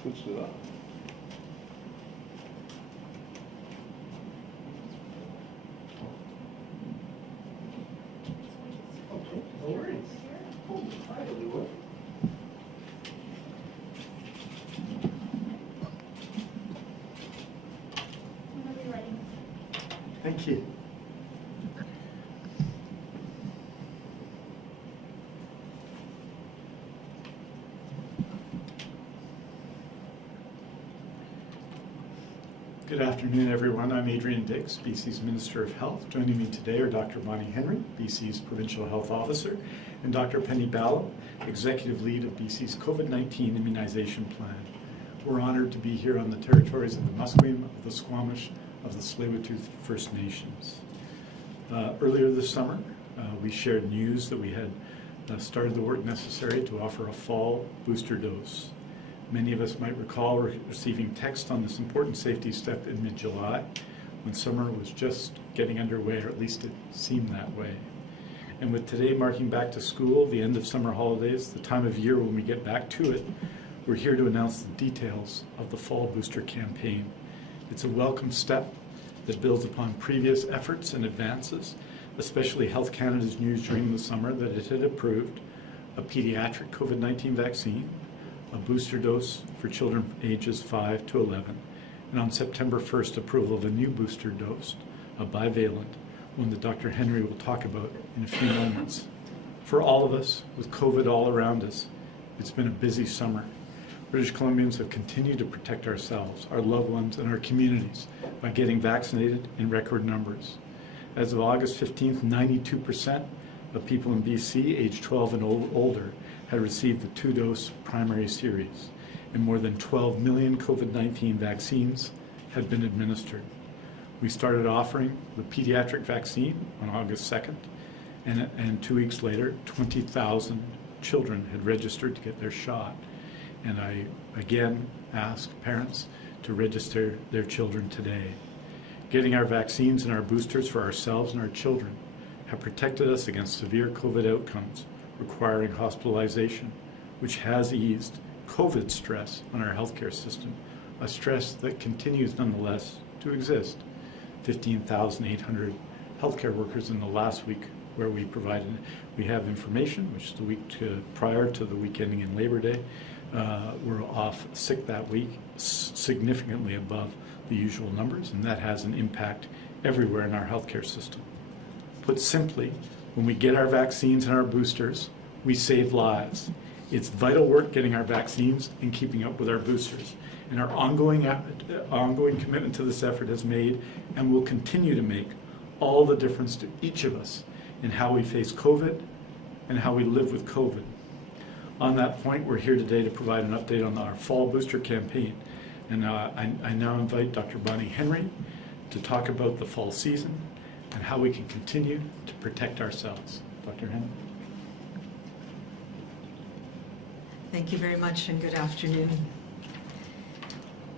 Switched it up. Okay, no worries. I'll do it. Whenever you're ready. Thank you. Good afternoon, everyone. I'm Adrian Dix, BC's Minister of Health. Joining me today are Dr. Bonnie Henry, BC's Provincial Health Officer, and Dr. Penny Ballem, Executive Lead of BC's COVID-19 immunization plan. We're honored to be here on the territories of the Musqueam, of the Squamish, of the Tsleil-Waututh First Nations. Earlier this summer, we shared news that we had started the work necessary to offer a fall booster dose. Many of us might recall receiving text on this important safety step in mid-July, when summer was just getting underway, or at least it seemed that way. And with today marking back to school, the end of summer holidays, the time of year when we get back to it, we're here to announce the details of the fall booster campaign. It's a welcome step that builds upon previous efforts and advances, especially Health Canada's news during the summer that it had approved a pediatric COVID-19 vaccine, a booster dose for children ages 5 to 11, and on September 1st, approval of a new booster dose, a Bivalent, one that Dr. Henry will talk about in a few moments. For all of us, with COVID all around us, it's been a busy summer. British Columbians have continued to protect ourselves, our loved ones, and our communities by getting vaccinated in record numbers. As of August 15th, 92% of people in BC aged 12 and older had received the 2-dose primary series, and more than 12 million COVID-19 vaccines had been administered. We started offering the pediatric vaccine on August 2nd, and 2 weeks later, 20,000 children had registered to get their shot. And I again ask parents to register their children today. Getting our vaccines and our boosters for ourselves and our children have protected us against severe COVID outcomes requiring hospitalization, which has eased COVID stress on our healthcare system, a stress that continues nonetheless to exist. 15,800 healthcare workers in the last week where we have information, which is the week prior to the week ending in Labor Day, were off sick that week, significantly above the usual numbers, and that has an impact everywhere in our healthcare system. Put simply, when we get our vaccines and our boosters, we save lives. It's vital work getting our vaccines and keeping up with our boosters. And our ongoing commitment to this effort has made and will continue to make all the difference to each of us in how we face COVID and how we live with COVID. On that point, we're here today to provide an update on our fall booster campaign. And I now invite Dr. Bonnie Henry to talk about the fall season and how we can continue to protect ourselves. Dr. Henry. Thank you very much and good afternoon.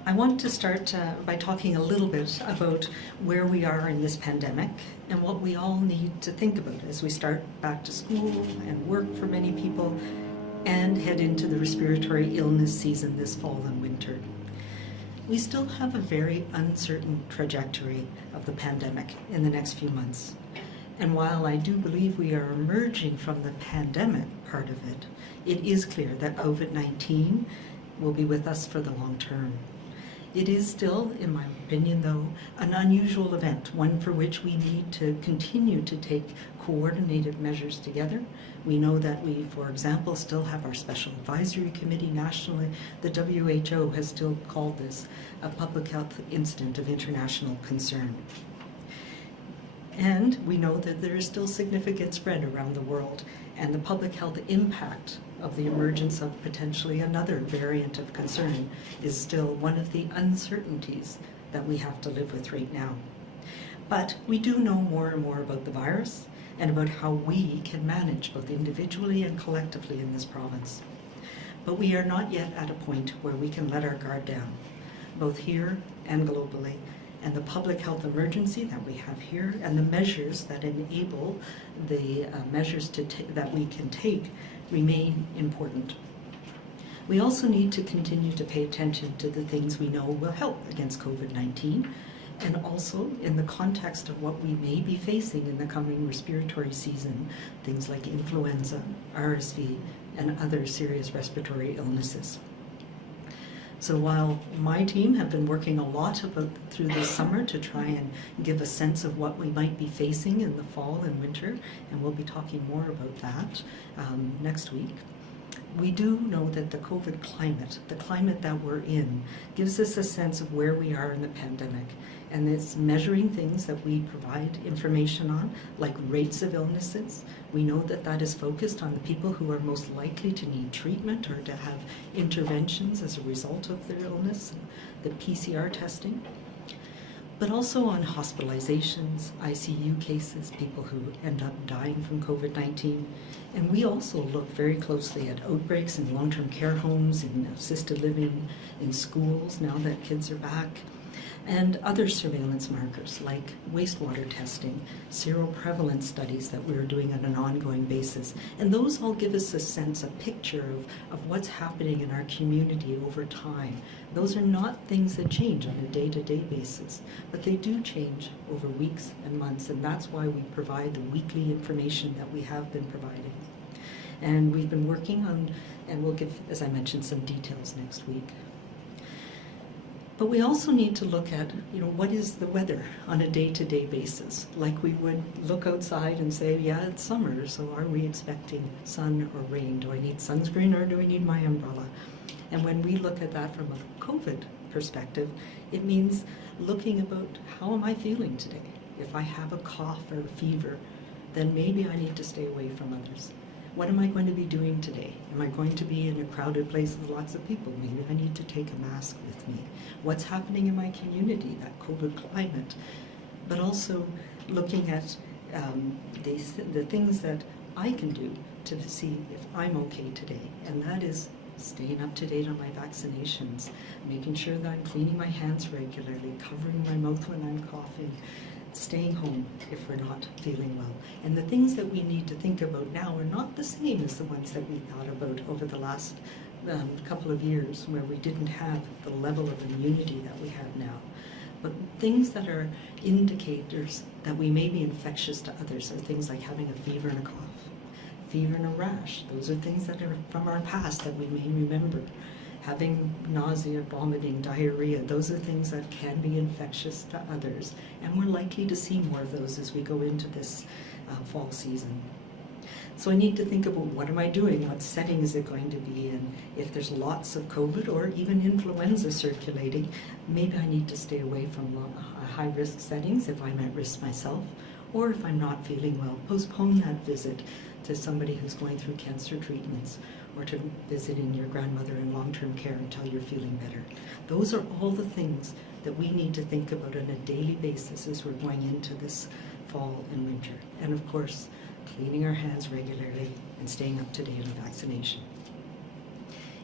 I want to start by talking a little bit about where we are in this pandemic and what we all need to think about as we start back to school and work for many people and head into the respiratory illness season this fall and winter. We still have a very uncertain trajectory of the pandemic in the next few months. And while I do believe we are emerging from the pandemic part of it, it is clear that COVID-19 will be with us for the long term. It is still, in my opinion though, an unusual event, one for which we need to continue to take coordinated measures together. We know that we, for example, still have our special advisory committee nationally. The WHO has still called this a public health incident of international concern. And we know that there is still significant spread around the world, and the public health impact of the emergence of potentially another variant of concern is still one of the uncertainties that we have to live with right now. But we do know more and more about the virus and about how we can manage both individually and collectively in this province. But we are not yet at a point where we can let our guard down, both here and globally, and the public health emergency that we have here and the measures that enable the measures that we can take remain important. We also need to continue to pay attention to the things we know will help against COVID-19, and also in the context of what we may be facing in the coming respiratory season, things like influenza, RSV, and other serious respiratory illnesses. So while my team have been working a lot through this summer to try and give a sense of what we might be facing in the fall and winter, and we'll be talking more about that next week, we do know that the COVID climate, the climate that we're in, gives us a sense of where we are in the pandemic. And it's measuring things that we provide information on, like rates of illnesses. We know that that is focused on the people who are most likely to need treatment or to have interventions as a result of their illness, the PCR testing. But also on hospitalizations, ICU cases, people who end up dying from COVID-19. And we also look very closely at outbreaks in long-term care homes, in assisted living, in schools, now that kids are back, and other surveillance markers like wastewater testing, seroprevalence studies that we're doing on an ongoing basis. And those all give us a sense, a picture of what's happening in our community over time. Those are not things that change on a day-to-day basis, but they do change over weeks and months, and that's why we provide the weekly information that we have been providing. And we've been working on, and we'll give, as I mentioned, some details next week. But we also need to look at, what is the weather on a day-to-day basis? Like we would look outside and say, yeah, it's summer, so are we expecting sun or rain? Do I need sunscreen or do I need my umbrella? And when we look at that from a COVID perspective, it means looking about how am I feeling today? If I have a cough or a fever, then maybe I need to stay away from others. What am I going to be doing today? Am I going to be in a crowded place with lots of people? Maybe I need to take a mask with me. What's happening in my community, that COVID climate? But also looking at the things that I can do to see if I'm okay today. And that is staying up to date on my vaccinations, making sure that I'm cleaning my hands regularly, covering my mouth when I'm coughing, staying home if we're not feeling well. And the things that we need to think about now are not the same as the ones that we thought about over the last couple of years, where we didn't have the level of immunity that we have now. But things that are indicators that we may be infectious to others are things like having a fever and a cough, fever and a rash. Those are things that are from our past that we may remember. Having nausea, vomiting, diarrhea, those are things that can be infectious to others, and we're likely to see more of those as we go into this fall season. So I need to think about what am I doing, what setting is it going to be in. If there's lots of COVID or even influenza circulating, maybe I need to stay away from high-risk settings if I'm at risk myself, or if I'm not feeling well, postpone that visit to somebody who's going through cancer treatments, or to visiting your grandmother in long-term care until you're feeling better. Those are all the things that we need to think about on a daily basis as we're going into this fall and winter. And of course, cleaning our hands regularly and staying up to date on vaccination.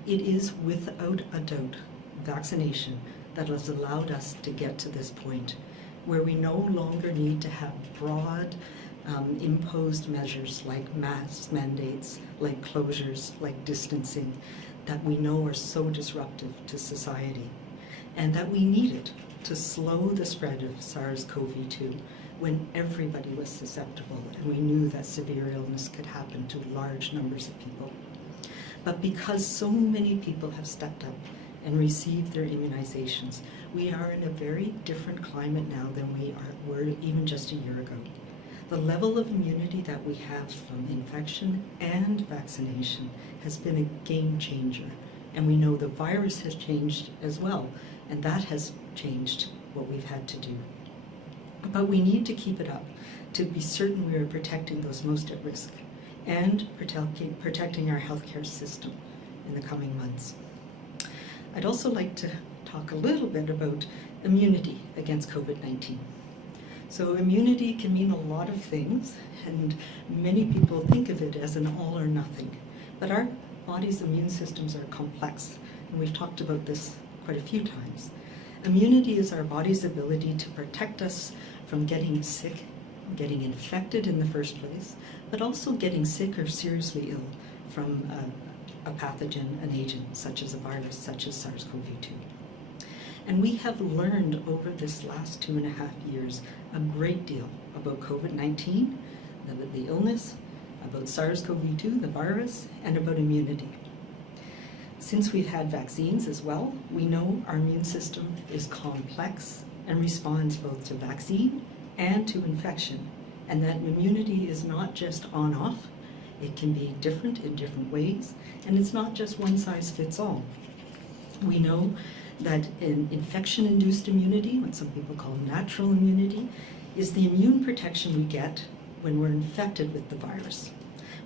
It is without a doubt vaccination that has allowed us to get to this point where we no longer need to have broad imposed measures like mask mandates, like closures, like distancing, that we know are so disruptive to society, and that we needed to slow the spread of SARS-CoV-2 when everybody was susceptible and we knew that severe illness could happen to large numbers of people. But because so many people have stepped up and received their immunizations, we are in a very different climate now than we were even just a year ago. The level of immunity that we have from infection and vaccination has been a game changer. And we know the virus has changed as well, and that has changed what we've had to do. But we need to keep it up to be certain we are protecting those most at risk and protecting our healthcare system in the coming months. I'd also like to talk a little bit about immunity against COVID-19. So immunity can mean a lot of things, and many people think of it as an all or nothing. But our body's immune systems are complex, and we've talked about this quite a few times. Immunity is our body's ability to protect us from getting sick, getting infected in the first place, but also getting sick or seriously ill from a pathogen, an agent, such as a virus, such as SARS-CoV-2. And we have learned over this last 2.5 years a great deal about COVID-19, the illness, about SARS-CoV-2, the virus, and about immunity. Since we've had vaccines as well, we know our immune system is complex and responds both to vaccine and to infection, and that immunity is not just on-off. It can be different in different ways, and it's not just one size fits all. We know that infection-induced immunity, what some people call natural immunity, is the immune protection we get when we're infected with the virus.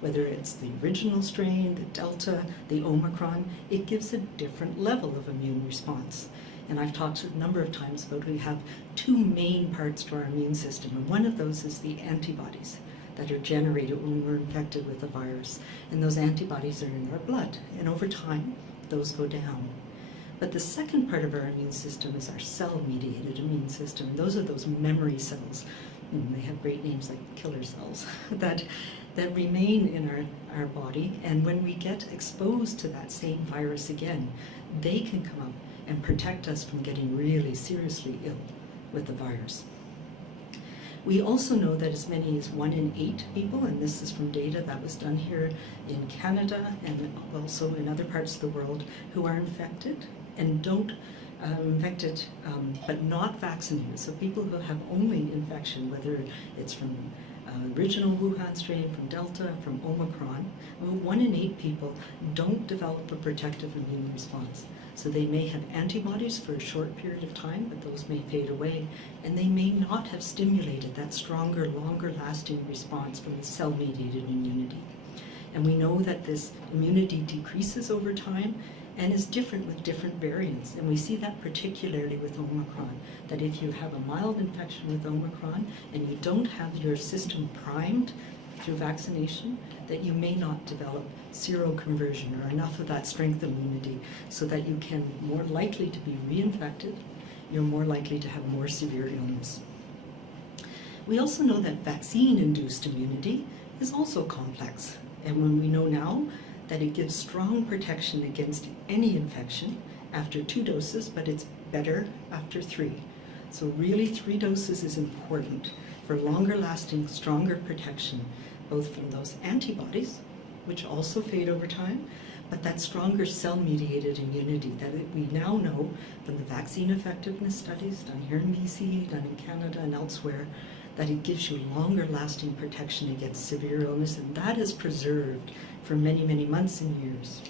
Whether it's the original strain, the Delta, the Omicron, it gives a different level of immune response. And I've talked a number of times about we have two main parts to our immune system, and one of those is the antibodies that are generated when we're infected with a virus. And those antibodies are in our blood, and over time, those go down. But the second part of our immune system is our cell-mediated immune system, and those are those memory cells. They have great names like killer cells that remain in our body, and when we get exposed to that same virus again, they can come up and protect us from getting really seriously ill with the virus. We also know that as many as 1 in 8 people, and this is from data that was done here in Canada and also in other parts of the world, who are infected and infected but not vaccinated. So people who have only infection, whether it's from original Wuhan strain, from Delta, from Omicron, 1 in 8 people don't develop a protective immune response. So they may have antibodies for a short period of time, but those may fade away, and they may not have stimulated that stronger, longer-lasting response from the cell-mediated immunity. And we know that this immunity decreases over time and is different with different variants. And we see that particularly with Omicron, that if you have a mild infection with Omicron and you don't have your system primed through vaccination, that you may not develop seroconversion or enough of that strength immunity so that you can more likely to be reinfected, you're more likely to have more severe illness. We also know that vaccine-induced immunity is also complex, and when we know now that it gives strong protection against any infection after 2 doses, but it's better after 3. So really 3 doses is important for longer lasting, stronger protection, both from those antibodies, which also fade over time, but that stronger cell-mediated immunity that we now know from the vaccine effectiveness studies done here in BC, done in Canada and elsewhere, that it gives you longer lasting protection against severe illness, and that is preserved for many, many months and years.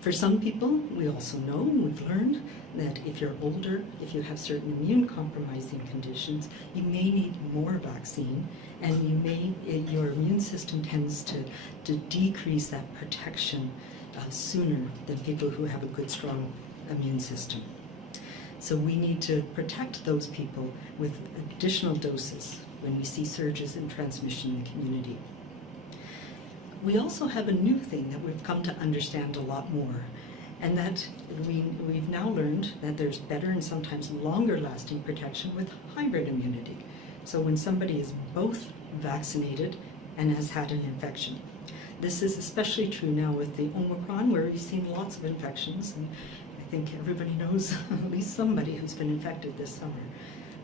For some people, we also know, we've learned, that if you're older, if you have certain immune compromising conditions, you may need more vaccine, and your immune system tends to decrease that protection sooner than people who have a good, strong immune system. So we need to protect those people with additional doses when we see surges in transmission in the community. We also have a new thing that we've come to understand a lot more, and that we've now learned that there's better and sometimes longer lasting protection with hybrid immunity. So when somebody is both vaccinated and has had an infection. This is especially true now with the Omicron, where we've seen lots of infections, and I think everybody knows at least somebody who's been infected this summer.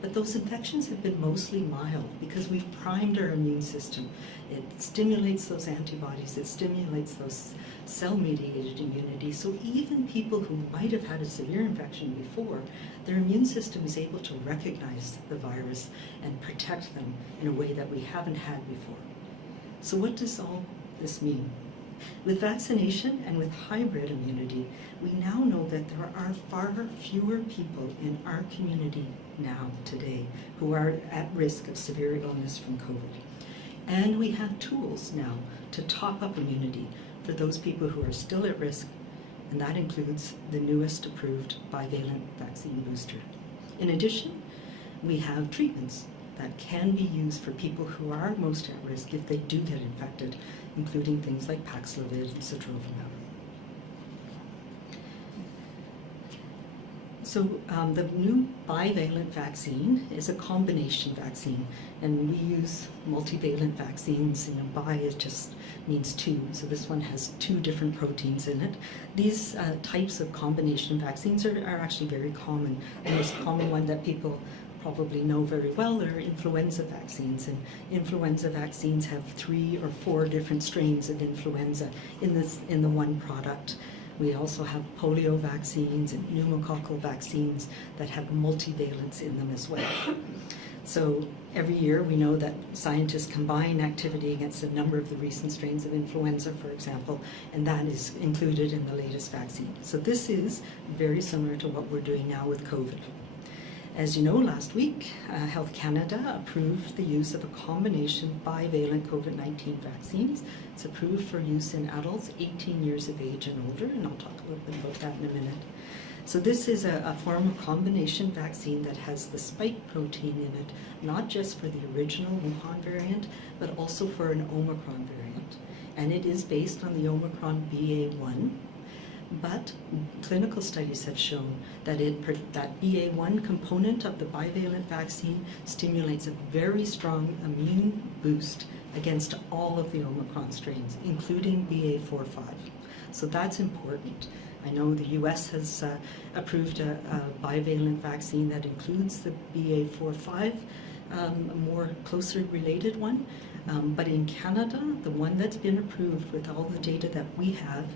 But those infections have been mostly mild because we've primed our immune system. It stimulates those antibodies, it stimulates those cell-mediated immunity. So even people who might have had a severe infection before, their immune system is able to recognize the virus and protect them in a way that we haven't had before. So what does all this mean? With vaccination and with hybrid immunity, we now know that there are far fewer people in our community now, today, who are at risk of severe illness from COVID. And we have tools now to top up immunity for those people who are still at risk, and that includes the newest approved bivalent vaccine booster. In addition, we have treatments that can be used for people who are most at risk if they do get infected, including things like Paxlovid and Sotrovimab. So the new bivalent vaccine is a combination vaccine, and we use multivalent vaccines. Bi is just means two, so this one has two different proteins in it. These types of combination vaccines are actually very common. The most common one that people probably know very well are influenza vaccines, and influenza vaccines have 3 or 4 different strains of influenza in the one product. We also have polio vaccines and pneumococcal vaccines that have multivalents in them as well. So every year we know that scientists combine activity against a number of the recent strains of influenza, for example, and that is included in the latest vaccine. So this is very similar to what we're doing now with COVID. As you know, last week, Health Canada approved the use of a combination bivalent COVID-19 vaccines. It's approved for use in adults 18 years of age and older, and I'll talk a little bit about that in a minute. So this is a form of combination vaccine that has the spike protein in it, not just for the original Wuhan variant, but also for an Omicron variant. And it is based on the Omicron BA.1. But clinical studies have shown that that BA.1 component of the bivalent vaccine stimulates a very strong immune boost against all of the Omicron strains, including BA.4/5. So that's important. I know the US has approved a bivalent vaccine that includes the BA.4/5, a more closely related one. But in Canada, the one that's been approved with all the data that we have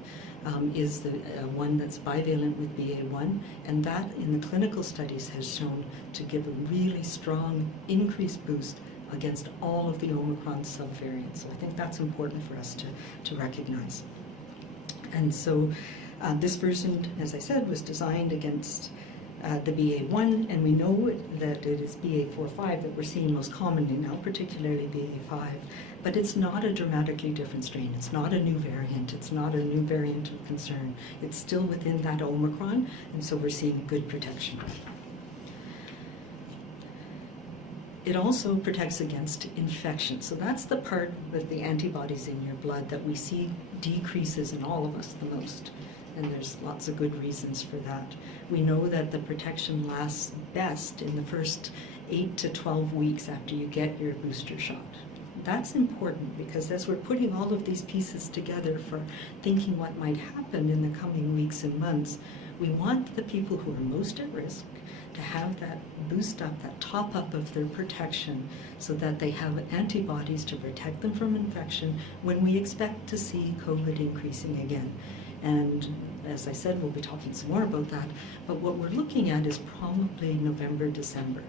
is the one that's bivalent with BA.1, and that in the clinical studies has shown to give a really strong increased boost against all of the Omicron subvariants. So I think that's important for us to recognize. And so this version, as I said, was designed against the BA.1, and we know that it is BA.4/5 that we're seeing most commonly now, particularly BA.5, but it's not a dramatically different strain. It's not a new variant. It's not a new variant of concern. It's still within that Omicron, and so we're seeing good protection. It also protects against infection. So that's the part with the antibodies in your blood that we see decreases in all of us the most. And there's lots of good reasons for that. We know that the protection lasts best in the first 8 to 12 weeks after you get your booster shot. That's important because as we're putting all of these pieces together for thinking what might happen in the coming weeks and months, we want the people who are most at risk to have that boost up, that top up of their protection so that they have antibodies to protect them from infection when we expect to see COVID increasing again. And as I said, we'll be talking some more about that, but what we're looking at is probably November, December.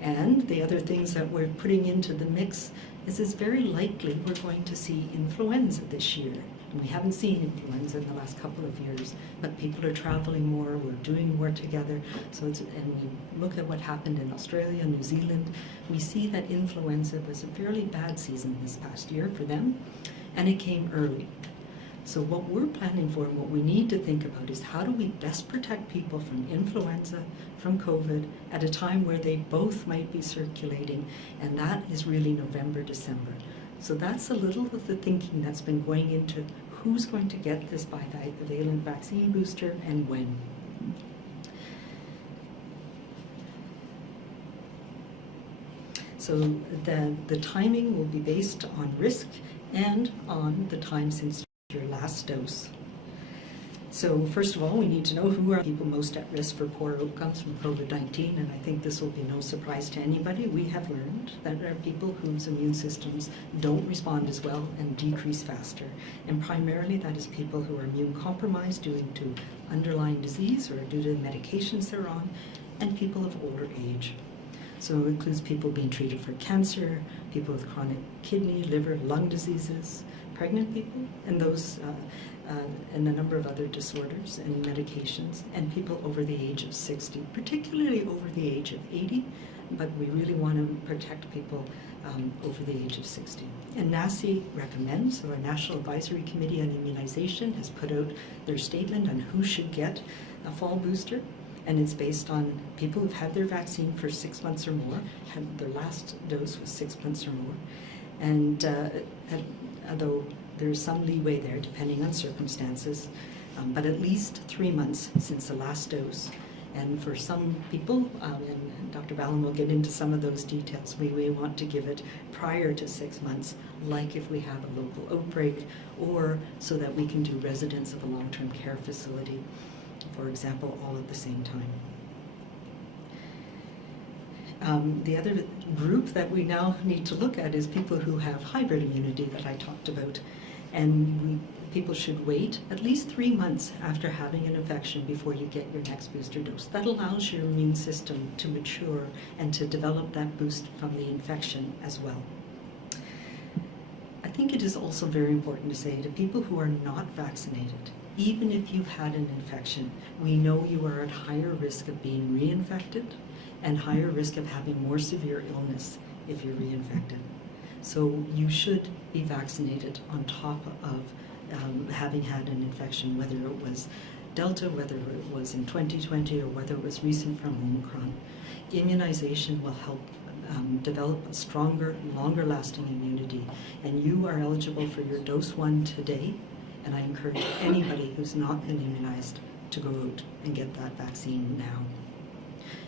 And the other things that we're putting into the mix is it's very likely we're going to see influenza this year. And we haven't seen influenza in the last couple of years, but people are traveling more, we're doing more together. So and we look at what happened in Australia, New Zealand, we see that influenza was a fairly bad season this past year for them, and it came early. So what we're planning for and what we need to think about is how do we best protect people from influenza, from COVID, at a time where they both might be circulating, and that is really November, December. So that's a little of the thinking that's been going into who's going to get this bivalent vaccine booster and when. So the timing will be based on risk and on the time since your last dose. So first of all, we need to know who are people most at risk for poor outcomes from COVID-19, and I think this will be no surprise to anybody. We have learned that there are people whose immune systems don't respond as well and decrease faster, and primarily that is people who are immune compromised due to underlying disease or due to the medications they're on, and people of older age. So it includes people being treated for cancer, people with chronic kidney, liver, lung diseases, pregnant people, and those and a number of other disorders and medications, and people over the age of 60, particularly over the age of 80, but we really want to protect people over the age of 60. And NACI recommends, so our National Advisory Committee on Immunization has put out their statement on who should get a fall booster, and it's based on people who've had their vaccine for 6 months or more, had their last dose was 6 months or more, and although there's some leeway there depending on circumstances, but at least 3 months since the last dose, And for some people, and Dr. Ballem will get into some of those details, we may want to give it prior to 6 months, like if we have a local outbreak, or so that we can do residents of a long-term care facility, for example, all at the same time. The other group that we now need to look at is people who have hybrid immunity that I talked about. And people should wait at least 3 months after having an infection before you get your next booster dose. That allows your immune system to mature and to develop that boost from the infection as well. I think it is also very important to say to people who are not vaccinated, even if you've had an infection, we know you are at higher risk of being reinfected and higher risk of having more severe illness if you're reinfected. So you should be vaccinated on top of having had an infection, whether it was Delta, whether it was in 2020, or whether it was recent from Omicron. Immunization will help develop a stronger, longer-lasting immunity, and you are eligible for your dose 1 today, and I encourage anybody who's not been immunized to go out and get that vaccine now.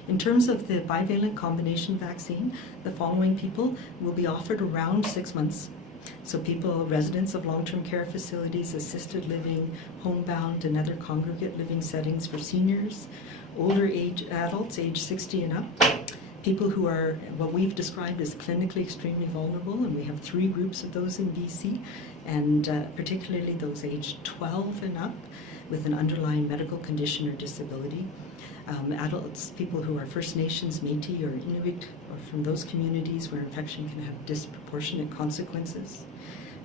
In terms of the bivalent combination vaccine, the following people will be offered around 6 months. So people, residents of long-term care facilities, assisted living, homebound, and other congregate living settings for seniors, older age adults, age 60 and up, people who are what we've described as clinically extremely vulnerable, and we have 3 groups of those in BC, and particularly those aged 12 and up with an underlying medical condition or disability. Adults, people who are First Nations, Métis, or Inuit, or from those communities where infection can have disproportionate consequences.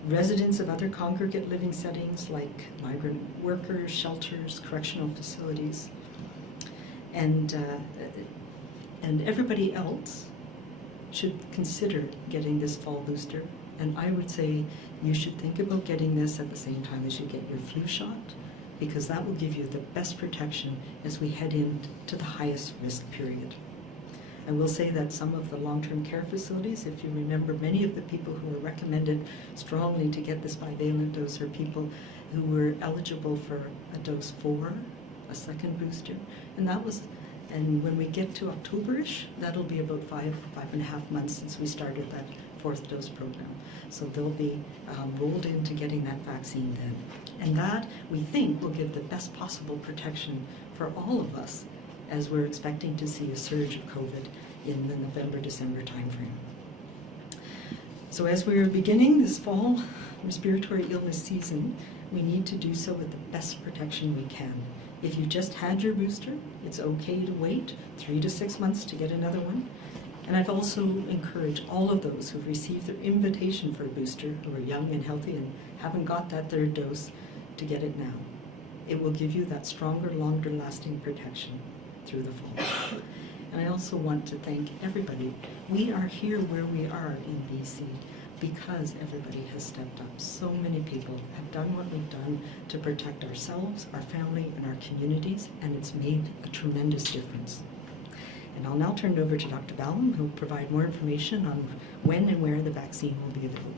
Residents of other congregate living settings like migrant workers, shelters, correctional facilities. And everybody else should consider getting this fall booster. And I would say you should think about getting this at the same time as you get your flu shot, because that will give you the best protection as we head into the highest risk period. I will say that some of the long-term care facilities, if you remember, many of the people who were recommended strongly to get this bivalent dose are people who were eligible for a dose 4, a second booster, and when we get to October-ish, that'll be about 5.5 months since we started that 4th dose program. So they'll be rolled into getting that vaccine then. And that, we think, will give the best possible protection for all of us as we're expecting to see a surge of COVID in the November-December timeframe. So as we're beginning this fall respiratory illness season, we need to do so with the best protection we can. If you just had your booster, it's okay to wait 3 to 6 months to get another one. And I've also encouraged all of those who've received their invitation for a booster, who are young and healthy and haven't got that 3rd dose, to get it now. It will give you that stronger, longer-lasting protection through the fall. And I also want to thank everybody. We are here where we are in BC because everybody has stepped up. So many people have done what we've done to protect ourselves, our family, and our communities, and it's made a tremendous difference. And I'll now turn it over to Dr. Ballem, who will provide more information on when and where the vaccine will be available.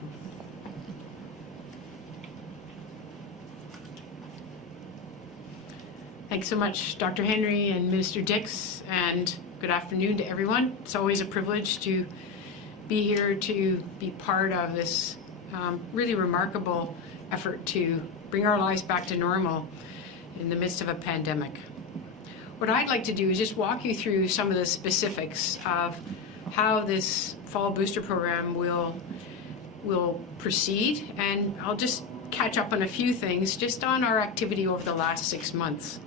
Thanks so much, Dr. Henry and Minister Dix, and good afternoon to everyone. It's always a privilege to be here to be part of this really remarkable effort to bring our lives back to normal in the midst of a pandemic. What I'd like to do is just walk you through some of the specifics of how this fall booster program will proceed, and I'll just catch up on a few things just on our activity over the last 6 months.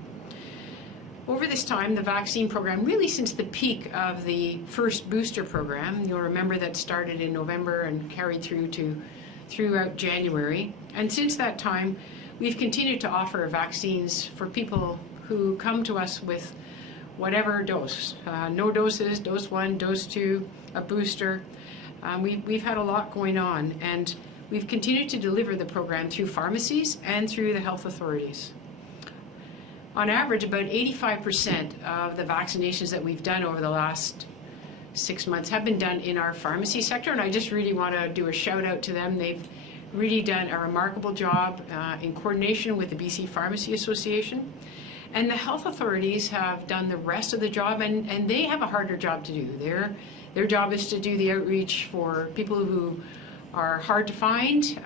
Over this time, the vaccine program, really since the peak of the first booster program, you'll remember that started in November and carried throughout January. And since that time, we've continued to offer vaccines for people who come to us with whatever dose, no doses, dose 1, dose 2, a booster. We've had a lot going on, and we've continued to deliver the program through pharmacies and through the health authorities. On average, about 85% of the vaccinations that we've done over the last 6 months have been done in our pharmacy sector, and I just really want to do a shout out to them. They've really done a remarkable job in coordination with the BC Pharmacy Association. And the health authorities have done the rest of the job, and they have a harder job to do. Their job is to do the outreach for people who are hard to find,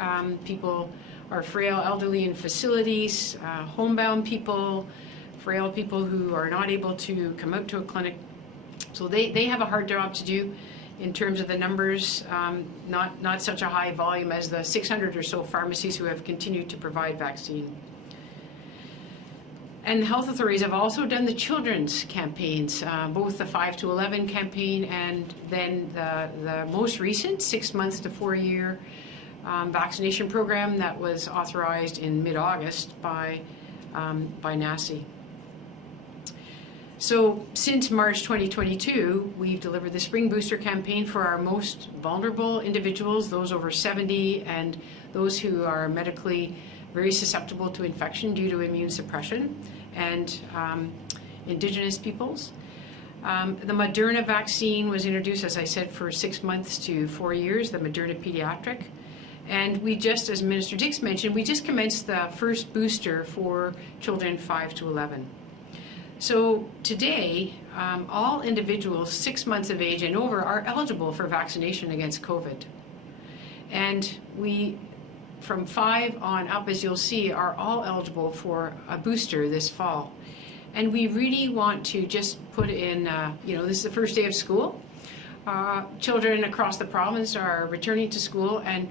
people are frail, elderly in facilities, homebound people, frail people who are not able to come out to a clinic. So they have a hard job to do in terms of the numbers, not such a high volume as the 600 or so pharmacies who have continued to provide vaccine. And the health authorities have also done the children's campaigns, both the 5 to 11 campaign and then the most recent 6 months to 4 year vaccination program that was authorized in mid-August by NACI. So since March 2022, we've delivered the spring booster campaign for our most vulnerable individuals, those over 70 and those who are medically very susceptible to infection due to immune suppression, and Indigenous peoples. The Moderna vaccine was introduced, as I said, for 6 months to 4 years, the Moderna pediatric. And we just, as Minister Dix mentioned, we just commenced the first booster for children 5 to 11. So today, all individuals 6 months of age and over are eligible for vaccination against COVID. And we, from 5 on up, as you'll see, are all eligible for a booster this fall. And we really want to just put in, this is the first day of school. Children across the province are returning to school, and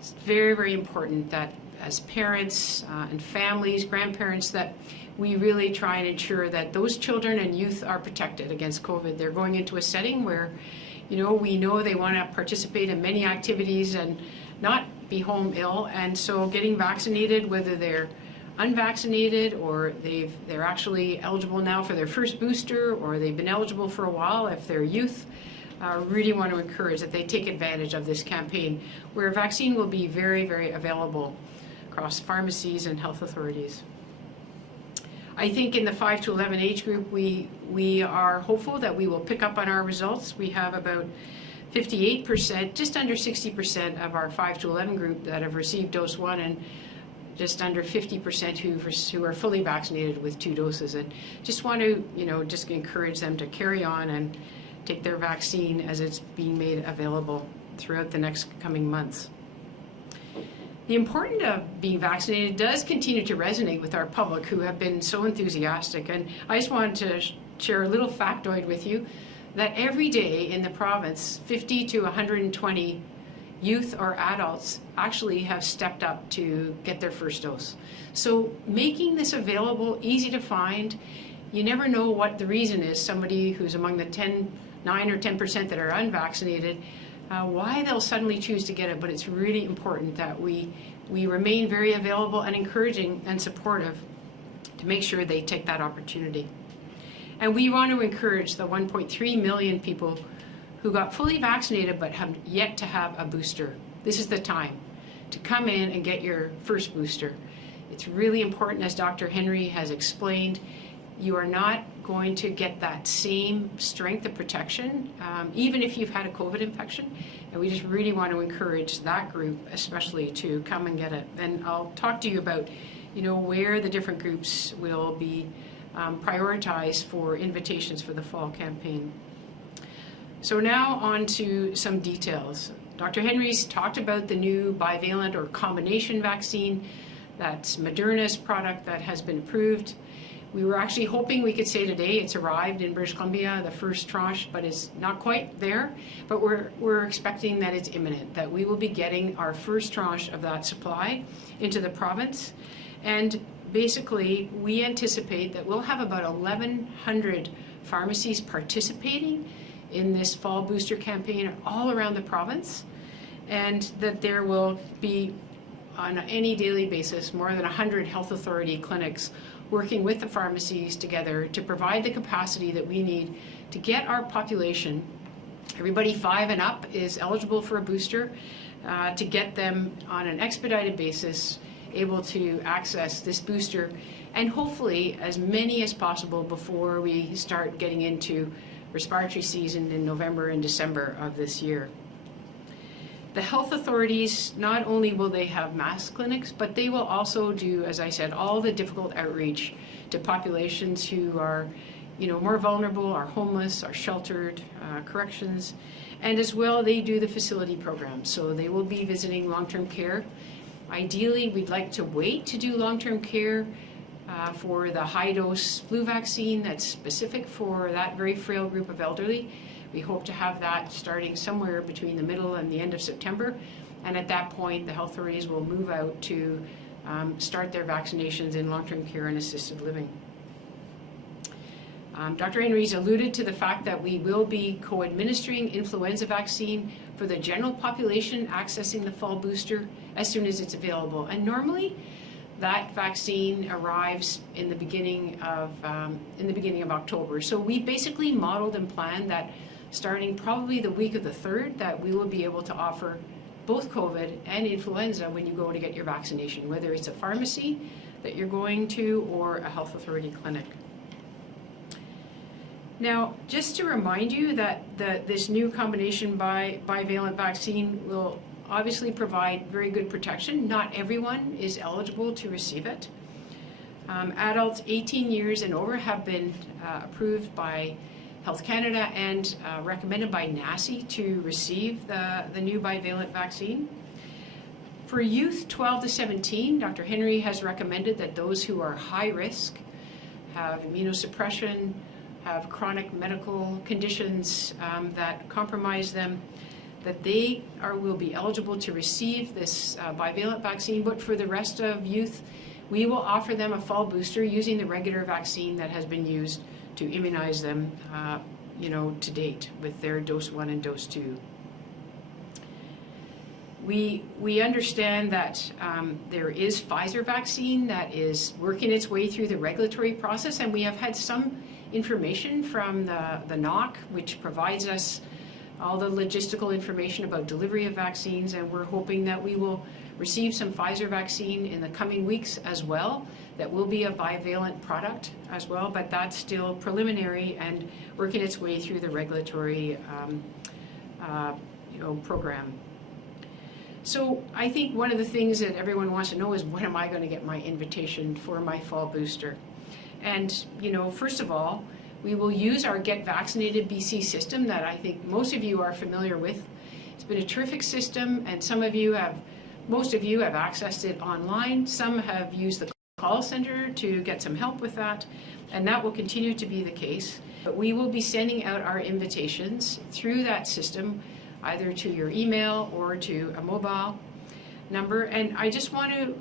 it's very, very important that as parents and families, grandparents, that we really try and ensure that those children and youth are protected against COVID. They're going into a setting where, we know they want to participate in many activities and not be home ill, and so getting vaccinated, whether they're unvaccinated or they're actually eligible now for their first booster, or they've been eligible for a while if they're youth, really want to encourage that they take advantage of this campaign, where vaccine will be very, very available across pharmacies and health authorities. I think in the 5 to 11 age group, we are hopeful that we will pick up on our results. We have about 58%, just under 60% of our 5 to 11 group that have received dose 1, and just under 50% who are fully vaccinated with 2 doses. And just want to, just encourage them to carry on and take their vaccine as it's being made available throughout the next coming months. The importance of being vaccinated does continue to resonate with our public, who have been so enthusiastic. And I just wanted to share a little factoid with you that every day in the province, 50 to 120 youth or adults actually have stepped up to get their first dose. So making this available, easy to find, you never know what the reason is. Somebody who's among the 9 or 10% that are unvaccinated, why they'll suddenly choose to get it, but it's really important that we remain very available and encouraging and supportive to make sure they take that opportunity. And we want to encourage the 1.3 million people who got fully vaccinated but have yet to have a booster. This is the time to come in and get your first booster. It's really important, as Dr. Henry has explained. You are not going to get that same strength of protection, even if you've had a COVID infection. And we just really want to encourage that group, especially, to come and get it. And I'll talk to you about, where the different groups will be prioritized for invitations for the fall campaign. So now on to some details. Dr. Henry's talked about the new bivalent or combination vaccine. That's Moderna's product that has been approved. We were actually hoping we could say today it's arrived in British Columbia, the first tranche, but it's not quite there. But we're expecting that it's imminent, that we will be getting our first tranche of that supply into the province. And basically, we anticipate that we'll have about 1,100 pharmacies participating in this fall booster campaign all around the province, and that there will be, on any daily basis, more than 100 health authority clinics working with the pharmacies together to provide the capacity that we need to get our population, everybody 5 and up is eligible for a booster, to get them on an expedited basis able to access this booster, and hopefully as many as possible before we start getting into respiratory season in November and December of this year. The health authorities, not only will they have mass clinics, but they will also do, as I said, all the difficult outreach to populations who are, more vulnerable, are homeless, are sheltered, corrections, and as well they do the facility programs. So they will be visiting long-term care. Ideally, we'd like to wait to do long-term care for the high-dose flu vaccine that's specific for that very frail group of elderly. We hope to have that starting somewhere between the middle and the end of September, and at that point the health authorities will move out to start their vaccinations in long-term care and assisted living. Dr. Henry's alluded to the fact that we will be co-administering influenza vaccine for the general population accessing the fall booster as soon as it's available. And normally that vaccine arrives in the beginning of October. So we basically modeled and planned that starting probably the week of the 3rd that we will be able to offer both COVID and influenza when you go to get your vaccination, whether it's a pharmacy that you're going to or a health authority clinic. Now, just to remind you that this new combination bivalent vaccine will obviously provide very good protection. Not everyone is eligible to receive it. Adults 18 years and over have been approved by Health Canada and recommended by NACI to receive the new bivalent vaccine. For youth 12 to 17, Dr. Henry has recommended that those who are high risk, have immunosuppression, have chronic medical conditions that compromise them, that they will be eligible to receive this bivalent vaccine. But for the rest of youth, we will offer them a fall booster using the regular vaccine that has been used to immunize them, to date with their dose 1 and dose 2. We understand that there is Pfizer vaccine that is working its way through the regulatory process, and we have had some information from the NOC, which provides us all the logistical information about delivery of vaccines, and we're hoping that we will receive some Pfizer vaccine in the coming weeks as well. That will be a bivalent product as well, but that's still preliminary and working its way through the regulatory program. So I think one of the things that everyone wants to know is, when am I going to get my invitation for my fall booster? And first of all, we will use our Get Vaccinated BC system that I think most of you are familiar with. It's been a terrific system, and most of you have accessed it online. Some have used the call center to get some help with that, and that will continue to be the case. But we will be sending out our invitations through that system, either to your email or to a mobile number. And I just want to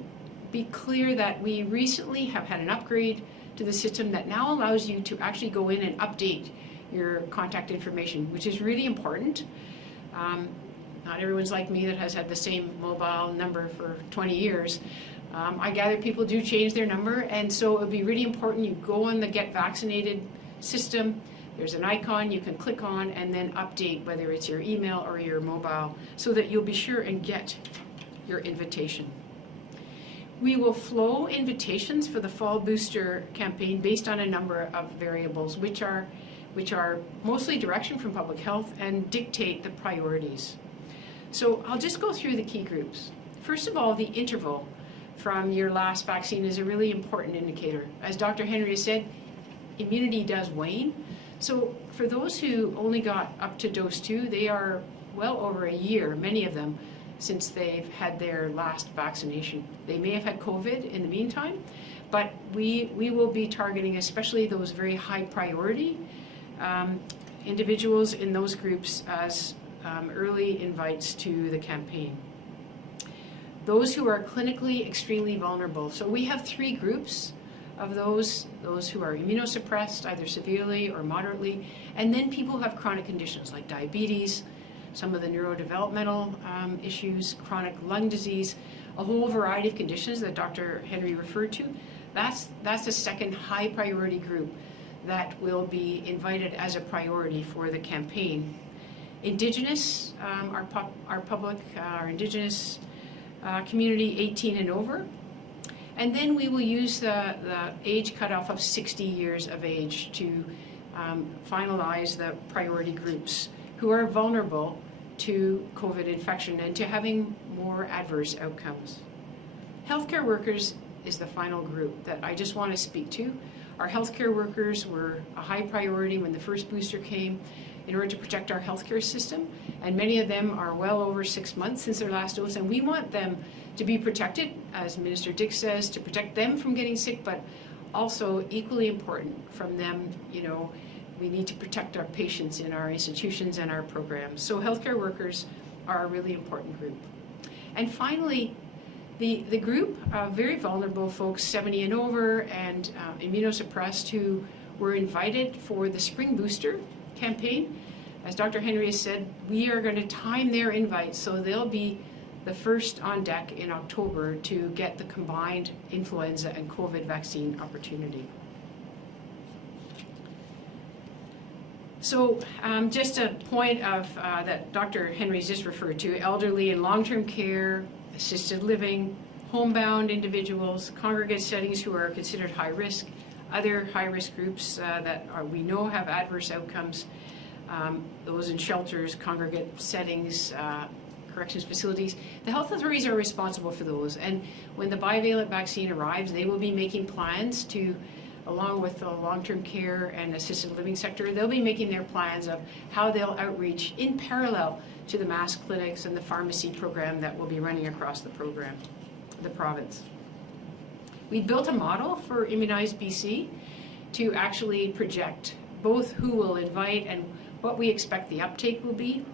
be clear that we recently have had an upgrade to the system that now allows you to actually go in and update your contact information, which is really important. Not everyone's like me that has had the same mobile number for 20 years. I gather people do change their number, and so it would be really important you go on the Get Vaccinated system. There's an icon you can click on and then update, whether it's your email or your mobile, so that you'll be sure and get your invitation. We will flow invitations for the fall booster campaign based on a number of variables, which are mostly direction from public health and dictate the priorities. So I'll just go through the key groups. First of all, the interval from your last vaccine is a really important indicator. As Dr. Henry has said, immunity does wane. So for those who only got up to dose 2, they are well over a year, many of them, since they've had their last vaccination. They may have had COVID in the meantime, but we will be targeting especially those very high priority individuals in those groups as early invites to the campaign. Those who are clinically extremely vulnerable. So we have 3 groups of those who are immunosuppressed, either severely or moderately, and then people who have chronic conditions like diabetes, some of the neurodevelopmental issues, chronic lung disease, a whole variety of conditions that Dr. Henry referred to. That's the second high priority group that will be invited as a priority for the campaign. Indigenous, our Indigenous community 18 and over. And then we will use the age cutoff of 60 years of age to finalize the priority groups who are vulnerable to COVID infection and to having more adverse outcomes. Healthcare workers is the final group that I just want to speak to. Our healthcare workers were a high priority when the first booster came in order to protect our healthcare system, and many of them are well over 6 months since their last dose, and we want them to be protected, as Minister Dix says, to protect them from getting sick, but also equally important from them, we need to protect our patients in our institutions and our programs. So healthcare workers are a really important group. And finally, the group of very vulnerable folks, 70 and over, and immunosuppressed, who were invited for the spring booster campaign. As Dr. Henry has said, we are going to time their invites so they'll be the first on deck in October to get the combined influenza and COVID vaccine opportunity. So just a point of that Dr. Henry's just referred to, elderly and long-term care, assisted living, homebound individuals, congregate settings who are considered high risk, other high-risk groups we know have adverse outcomes, those in shelters, congregate settings, corrections facilities. The health authorities are responsible for those, and when the bivalent vaccine arrives, they will be making plans to, along with the long-term care and assisted living sector, they'll be making their plans of how they'll outreach in parallel to the mass clinics and the pharmacy program that will be running across the province. We built a model for Immunize BC to actually project both who will invite and what we expect the uptake will be.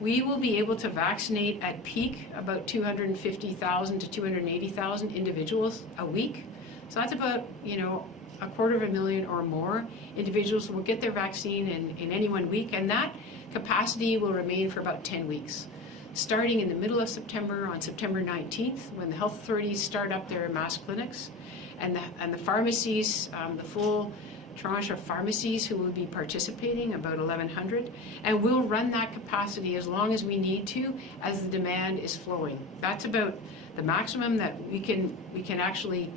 We will be able to vaccinate at peak about 250,000 to 280,000 individuals a week. So that's about, 250,000 or more individuals will get their vaccine in any 1 week, and that capacity will remain for about 10 weeks. Starting in the middle of September, on September 19th, when the health authorities start up their mass clinics, and the pharmacies, the full tranche of pharmacies who will be participating, about 1,100, and we'll run that capacity as long as we need to as the demand is flowing. That's about the maximum that we can actually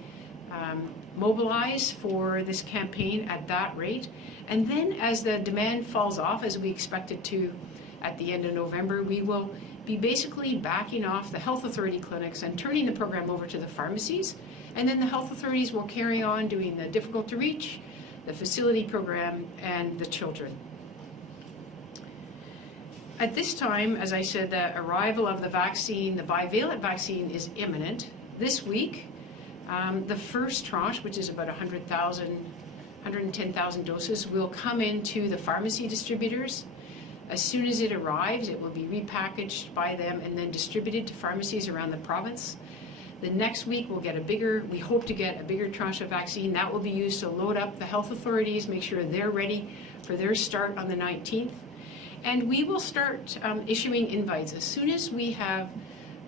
mobilize for this campaign at that rate. And then as the demand falls off, as we expect it to at the end of November, we will be basically backing off the health authority clinics and turning the program over to the pharmacies. And then the health authorities will carry on doing the difficult to reach, the facility program, and the children. At this time, as I said, the arrival of the vaccine, the bivalent vaccine, is imminent. This week, the first tranche, which is about 110,000 doses, will come into the pharmacy distributors. As soon as it arrives, it will be repackaged by them and then distributed to pharmacies around the province. The next week we hope to get a bigger tranche of vaccine. That will be used to load up the health authorities, make sure they're ready for their start on the 19th. And we will start issuing invites. As soon as we have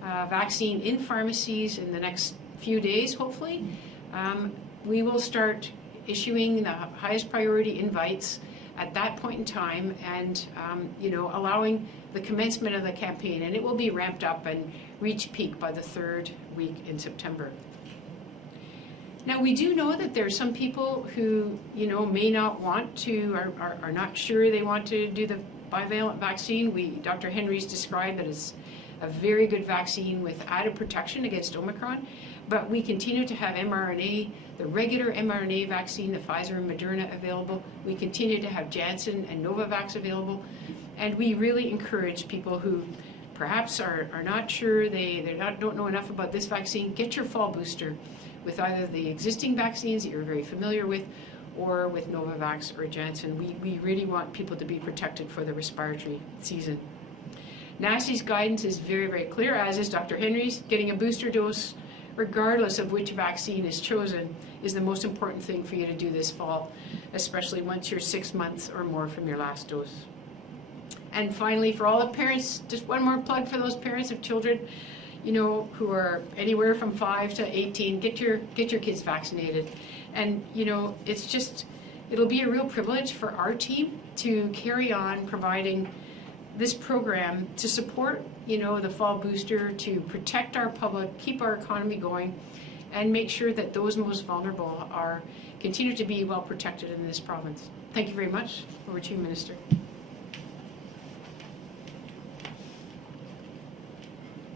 vaccine in pharmacies in the next few days, hopefully, we will start issuing the highest priority invites at that point in time, and allowing the commencement of the campaign, and it will be ramped up and reach peak by the 3rd week in September. Now, we do know that there are some people who may not want to, are not sure they want to do the bivalent vaccine. Dr. Henry's described it as a very good vaccine with added protection against Omicron, but we continue to have mRNA, the regular mRNA vaccine, the Pfizer and Moderna available. We continue to have Janssen and Novavax available, and we really encourage people who perhaps are not sure, don't know enough about this vaccine, get your fall booster with either the existing vaccines that you're very familiar with or with Novavax or Janssen. We really want people to be protected for the respiratory season. NACI's guidance is very, very clear, as is Dr. Henry's. Getting a booster dose, regardless of which vaccine is chosen, is the most important thing for you to do this fall, especially once you're 6 months or more from your last dose. And finally, for all the parents, just one more plug for those parents of children, who are anywhere from 5 to 18, get your kids vaccinated. And, it'll be a real privilege for our team to carry on providing this program to support, the fall booster, to protect our public, keep our economy going, and make sure that those most vulnerable continue to be well protected in this province. Thank you very much. Over to you, Minister.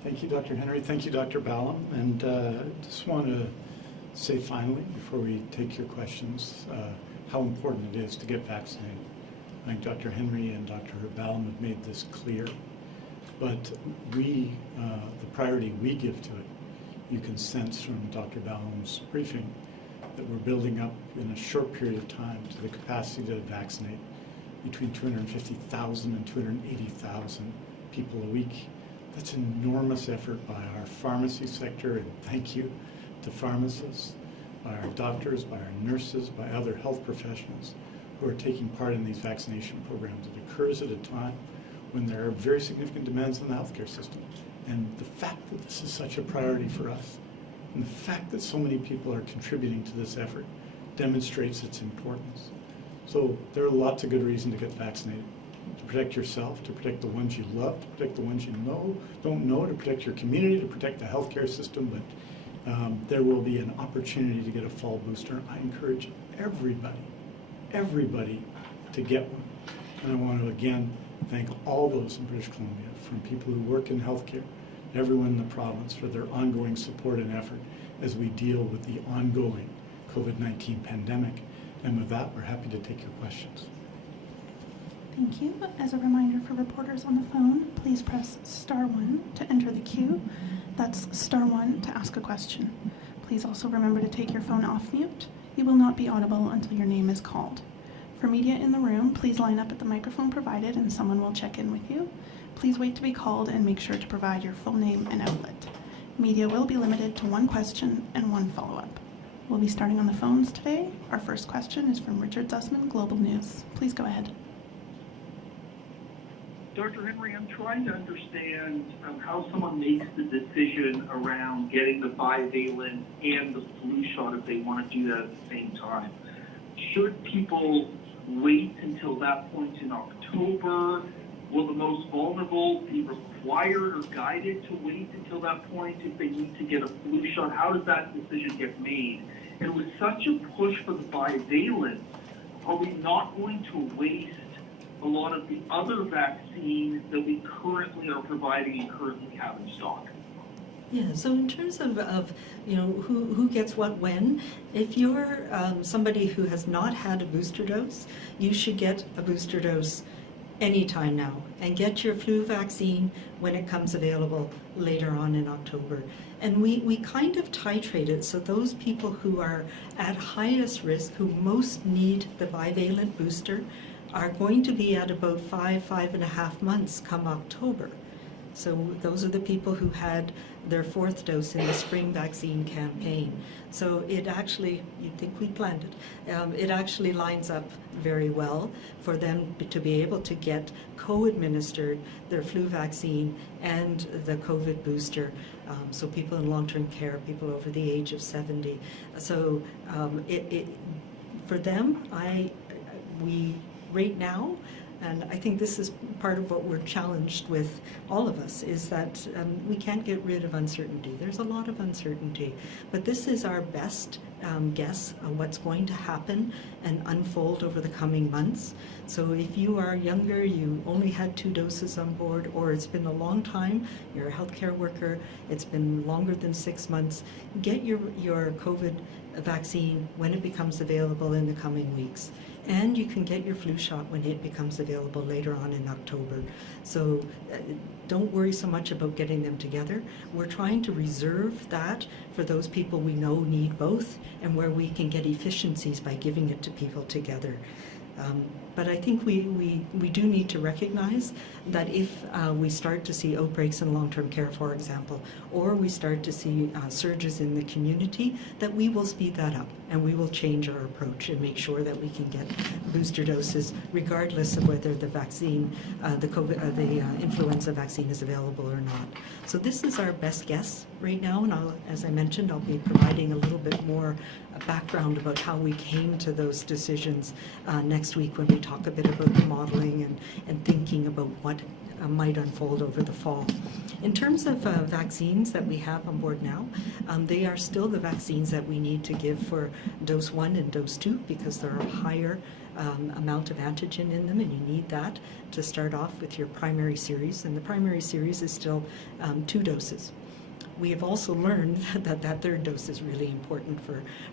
Thank you, Dr. Henry. Thank you, Dr. Ballem. And just want to say finally, before we take your questions, how important it is to get vaccinated. I think Dr. Henry and Dr. Ballem have made this clear, but the priority we give to it, you can sense from Dr. Ballem's briefing that we're building up in a short period of time to the capacity to vaccinate between 250,000 and 280,000 people a week. That's an enormous effort by our pharmacy sector, and thank you to pharmacists, by our doctors, by our nurses, by other health professionals who are taking part in these vaccination programs. It occurs at a time when there are very significant demands on the healthcare system. And the fact that this is such a priority for us, and the fact that so many people are contributing to this effort demonstrates its importance. So there are lots of good reasons to get vaccinated. To protect yourself, to protect the ones you love, to protect the ones you don't know, to protect your community, to protect the healthcare system. But there will be an opportunity to get a fall booster. I encourage everybody to get one. And I want to again thank all those in British Columbia, from people who work in healthcare, everyone in the province, for their ongoing support and effort as we deal with the ongoing COVID-19 pandemic. And with that, we're happy to take your questions. Thank you. As a reminder for reporters on the phone, please press *1 to enter the queue. That's *1 to ask a question. Please also remember to take your phone off mute. You will not be audible until your name is called. For media in the room, please line up at the microphone provided and someone will check in with you. Please wait to be called and make sure to provide your full name and outlet. Media will be limited to one question and one follow-up. We'll be starting on the phones today. Our first question is from Richard Zussman, Global News. Please go ahead. Dr. Henry, I'm trying to understand how someone makes the decision around getting the bivalent and the flu shot if they want to do that at the same time. Should people wait until that point in October? Will the most vulnerable be required or guided to wait until that point if they need to get a flu shot? How does that decision get made? And with such a push for the bivalent, are we not going to waste a lot of the other vaccines that we currently are providing and currently have in stock? Yeah, so in terms of who gets what when, if you're somebody who has not had a booster dose, you should get a booster dose anytime now, and get your flu vaccine when it comes available later on in October. And we kind of titrate it, so those people who are at highest risk, who most need the bivalent booster, are going to be at about 5.5 months come October. So those are the people who had their 4th dose in the spring vaccine campaign. So it actually, you'd think we planned it, it actually lines up very well for them to be able to get co-administered their flu vaccine and the COVID booster. So people in long-term care, people over the age of 70. So for them, we right now, and I think this is part of what we're challenged with, all of us, is that we can't get rid of uncertainty. There's a lot of uncertainty, but this is our best guess of what's going to happen and unfold over the coming months. So if you are younger, you only had 2 doses on board, or it's been a long time, you're a healthcare worker, it's been longer than 6 months, get your COVID vaccine when it becomes available in the coming weeks. And you can get your flu shot when it becomes available later on in October. So don't worry so much about getting them together. We're trying to reserve that for those people we know need both, and where we can get efficiencies by giving it to people together. But I think we do need to recognize that if we start to see outbreaks in long-term care, for example, or we start to see surges in the community, that we will speed that up and we will change our approach and make sure that we can get booster doses regardless of whether the vaccine, the influenza vaccine is available or not. So this is our best guess right now, and as I mentioned, I'll be providing a little bit more background about how we came to those decisions next week when we talk a bit about the modeling and thinking about what might unfold over the fall. In terms of vaccines that we have on board now, they are still the vaccines that we need to give for dose 1 and dose 2 because there are higher amount of antigen in them, and you need that to start off with your primary series, and the primary series is still 2 doses. We have also learned that third dose is really important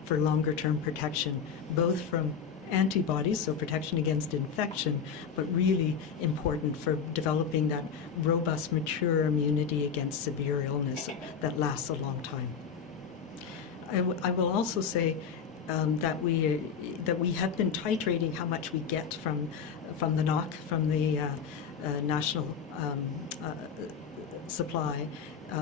for longer term protection, both from antibodies, so protection against infection, but really important for developing that robust, mature immunity against severe illness that lasts a long time. I will also say that we have been titrating how much we get from the NOC, from the national supply,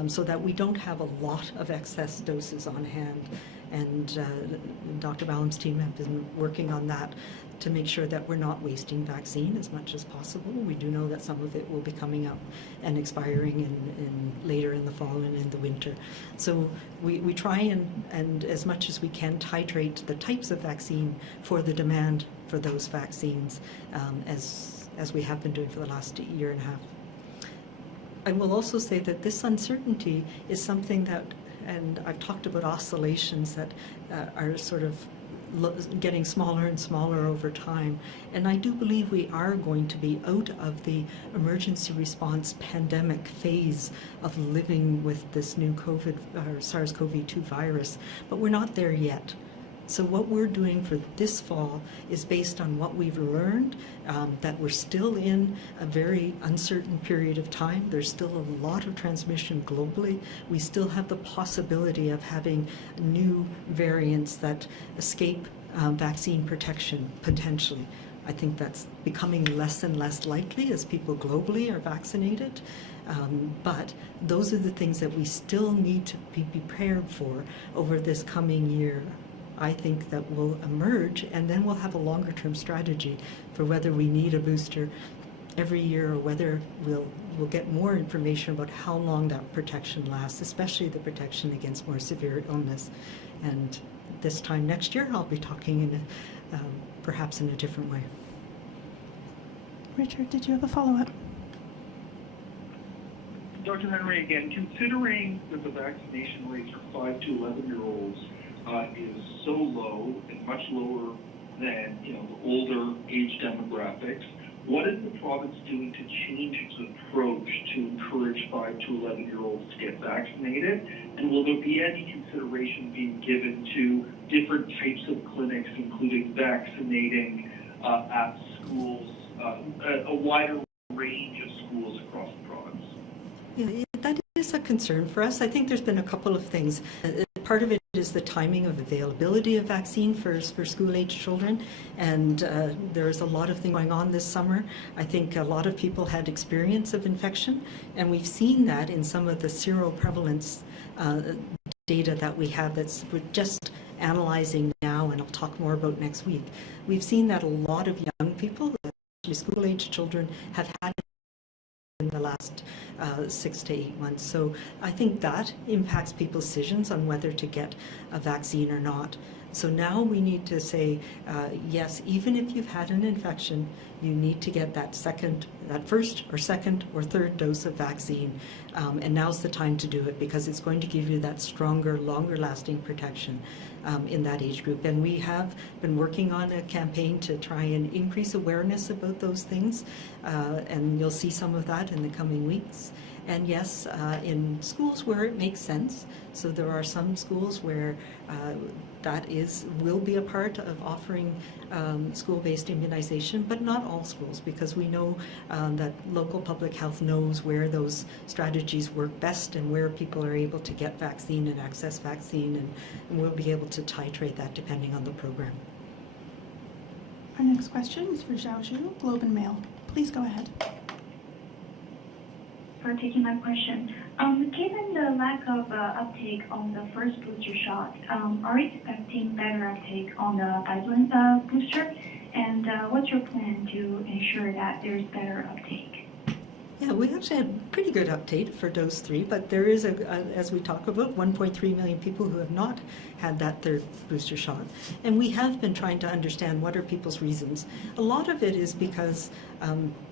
so that we don't have a lot of excess doses on hand. And Dr. Ballem's team have been working on that to make sure that we're not wasting vaccine as much as possible. We do know that some of it will be coming up and expiring in later in the fall and in the winter. So we try and as much as we can titrate the types of vaccine for the demand for those vaccines, as we have been doing for the last year and a half. I will also say that this uncertainty is something that, and I've talked about oscillations that are sort of getting smaller and smaller over time. And I do believe we are going to be out of the emergency response pandemic phase of living with this new SARS-CoV-2 virus, but we're not there yet. So what we're doing for this fall is based on what we've learned, that we're still in a very uncertain period of time. There's still a lot of transmission globally. We still have the possibility of having new variants that escape vaccine protection, potentially. I think that's becoming less and less likely as people globally are vaccinated. But those are the things that we still need to be prepared for over this coming year. I think that will emerge, and then we'll have a longer term strategy for whether we need a booster every year or whether we'll get more information about how long that protection lasts, especially the protection against more severe illness. And this time next year, I'll be talking in perhaps in a different way. Richard, did you have a follow-up? Dr. Henry, again, considering that the vaccination rates for 5 to 11-year-olds is so low and much lower than the older age demographics, what is the province doing to change its approach to encourage 5 to 11-year-olds to get vaccinated? And will there be any consideration being given to different types of clinics, including vaccinating at schools, a wider range of schools across the province? Yeah, that is a concern for us. I think there's been a couple of things. Part of it is the timing of availability of vaccine for school-age children, and there's a lot of things going on this summer. I think a lot of people had experience of infection, and we've seen that in some of the seroprevalence data that we have we're just analyzing now, and I'll talk more about next week. We've seen that a lot of young people, especially school-age children, have had in the last 6 to 8 months. So I think that impacts people's decisions on whether to get a vaccine or not. So now we need to say, yes, even if you've had an infection, you need to get that first or second or third dose of vaccine. And now's the time to do it, because it's going to give you that stronger, longer lasting protection in that age group. And we have been working on a campaign to try and increase awareness about those things. And you'll see some of that in the coming weeks. And yes, in schools where it makes sense. So there are some schools where that will be a part of offering school-based immunization, but not all schools, because we know that local public health knows where those strategies work best and where people are able to get vaccine and access vaccine, and we'll be able to titrate that depending on the program. Our next question is for Zhao Zhu, Globe and Mail. Please go ahead. For taking my question. Given the lack of uptake on the first booster shot, are we expecting better uptake on the Bivalent booster? And what's your plan to ensure that there's better uptake? Yeah, we actually had pretty good uptake for dose 3, but there is, as we talk about, 1.3 million people who have not had that third booster shot. And we have been trying to understand what are people's reasons. A lot of it is because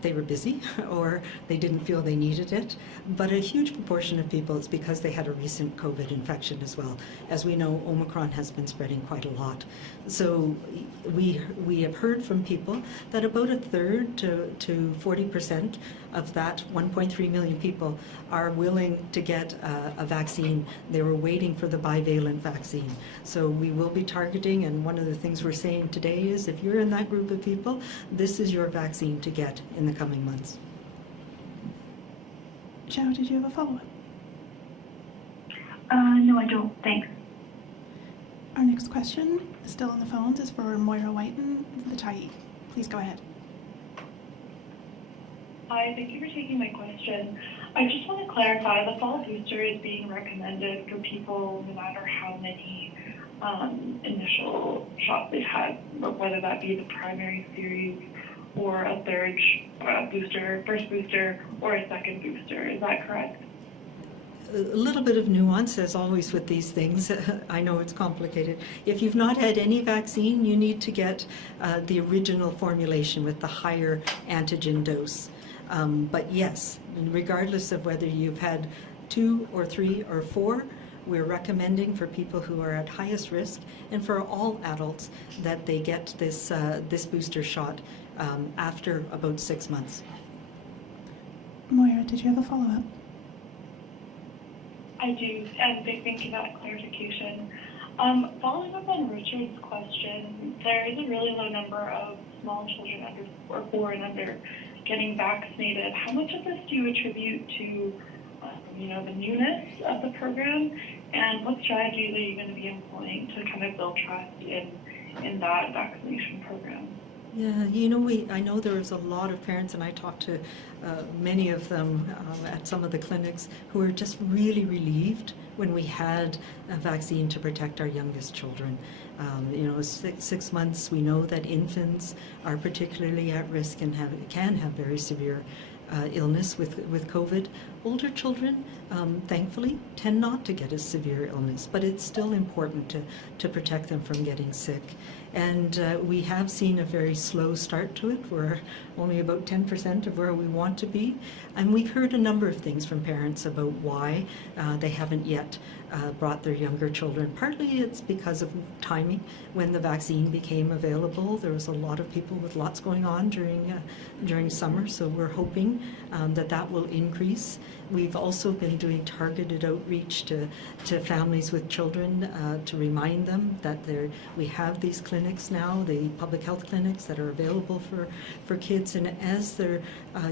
they were busy or they didn't feel they needed it, but a huge proportion of people is because they had a recent COVID infection as well. As we know, Omicron has been spreading quite a lot. So we have heard from people that about a third to 40% of that 1.3 million people are willing to get a vaccine. They were waiting for the bivalent vaccine. So we will be targeting, and one of the things we're saying today is if you're in that group of people, this is your vaccine to get in the coming months. Joe, did you have a follow-up? No, I don't. Thanks. Our next question, still on the phones, is for Moira Whiten, the Tyee. Please go ahead. Hi, thank you for taking my question. I just want to clarify, the fall booster is being recommended for people no matter how many initial shots they've had, but whether that be the primary series or a third booster, first booster, or a second booster. Is that correct? A little bit of nuance, as always with these things. I know it's complicated. If you've not had any vaccine, you need to get the original formulation with the higher antigen dose. But yes, regardless of whether you've had 2 or 3 or 4, we're recommending for people who are at highest risk and for all adults that they get this booster shot after about 6 months. Moira, did you have a follow-up? I do, and thank you for that clarification. Following up on Richard's question, there is a really low number of small children under or 4 and under getting vaccinated. How much of this do you attribute to, the newness of the program, and what strategies are you going to be employing to kind of build trust in that vaccination program? Yeah, I know there was a lot of parents, and I talked to many of them at some of the clinics who were just really relieved when we had a vaccine to protect our youngest children. 6 months, we know that infants are particularly at risk and can have very severe illness with COVID. Older children, thankfully, tend not to get a severe illness, but it's still important to protect them from getting sick. And we have seen a very slow start to it. We're only about 10% of where we want to be. And we've heard a number of things from parents about why they haven't yet brought their younger children. Partly it's because of timing. When the vaccine became available, there was a lot of people with lots going on during summer, so we're hoping that will increase. We've also been doing targeted outreach to families with children to remind them that we have these clinics now, the public health clinics that are available for kids, and as their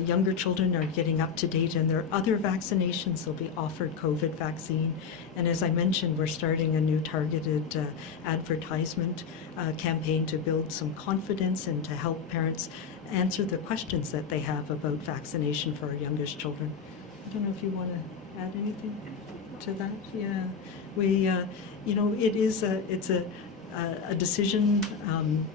younger children are getting up to date in their other vaccinations, they'll be offered COVID vaccine. And as I mentioned, we're starting a new targeted advertisement campaign to build some confidence and to help parents answer the questions that they have about vaccination for our youngest children. I don't know if you want to add anything to that. Yeah, we, it's a decision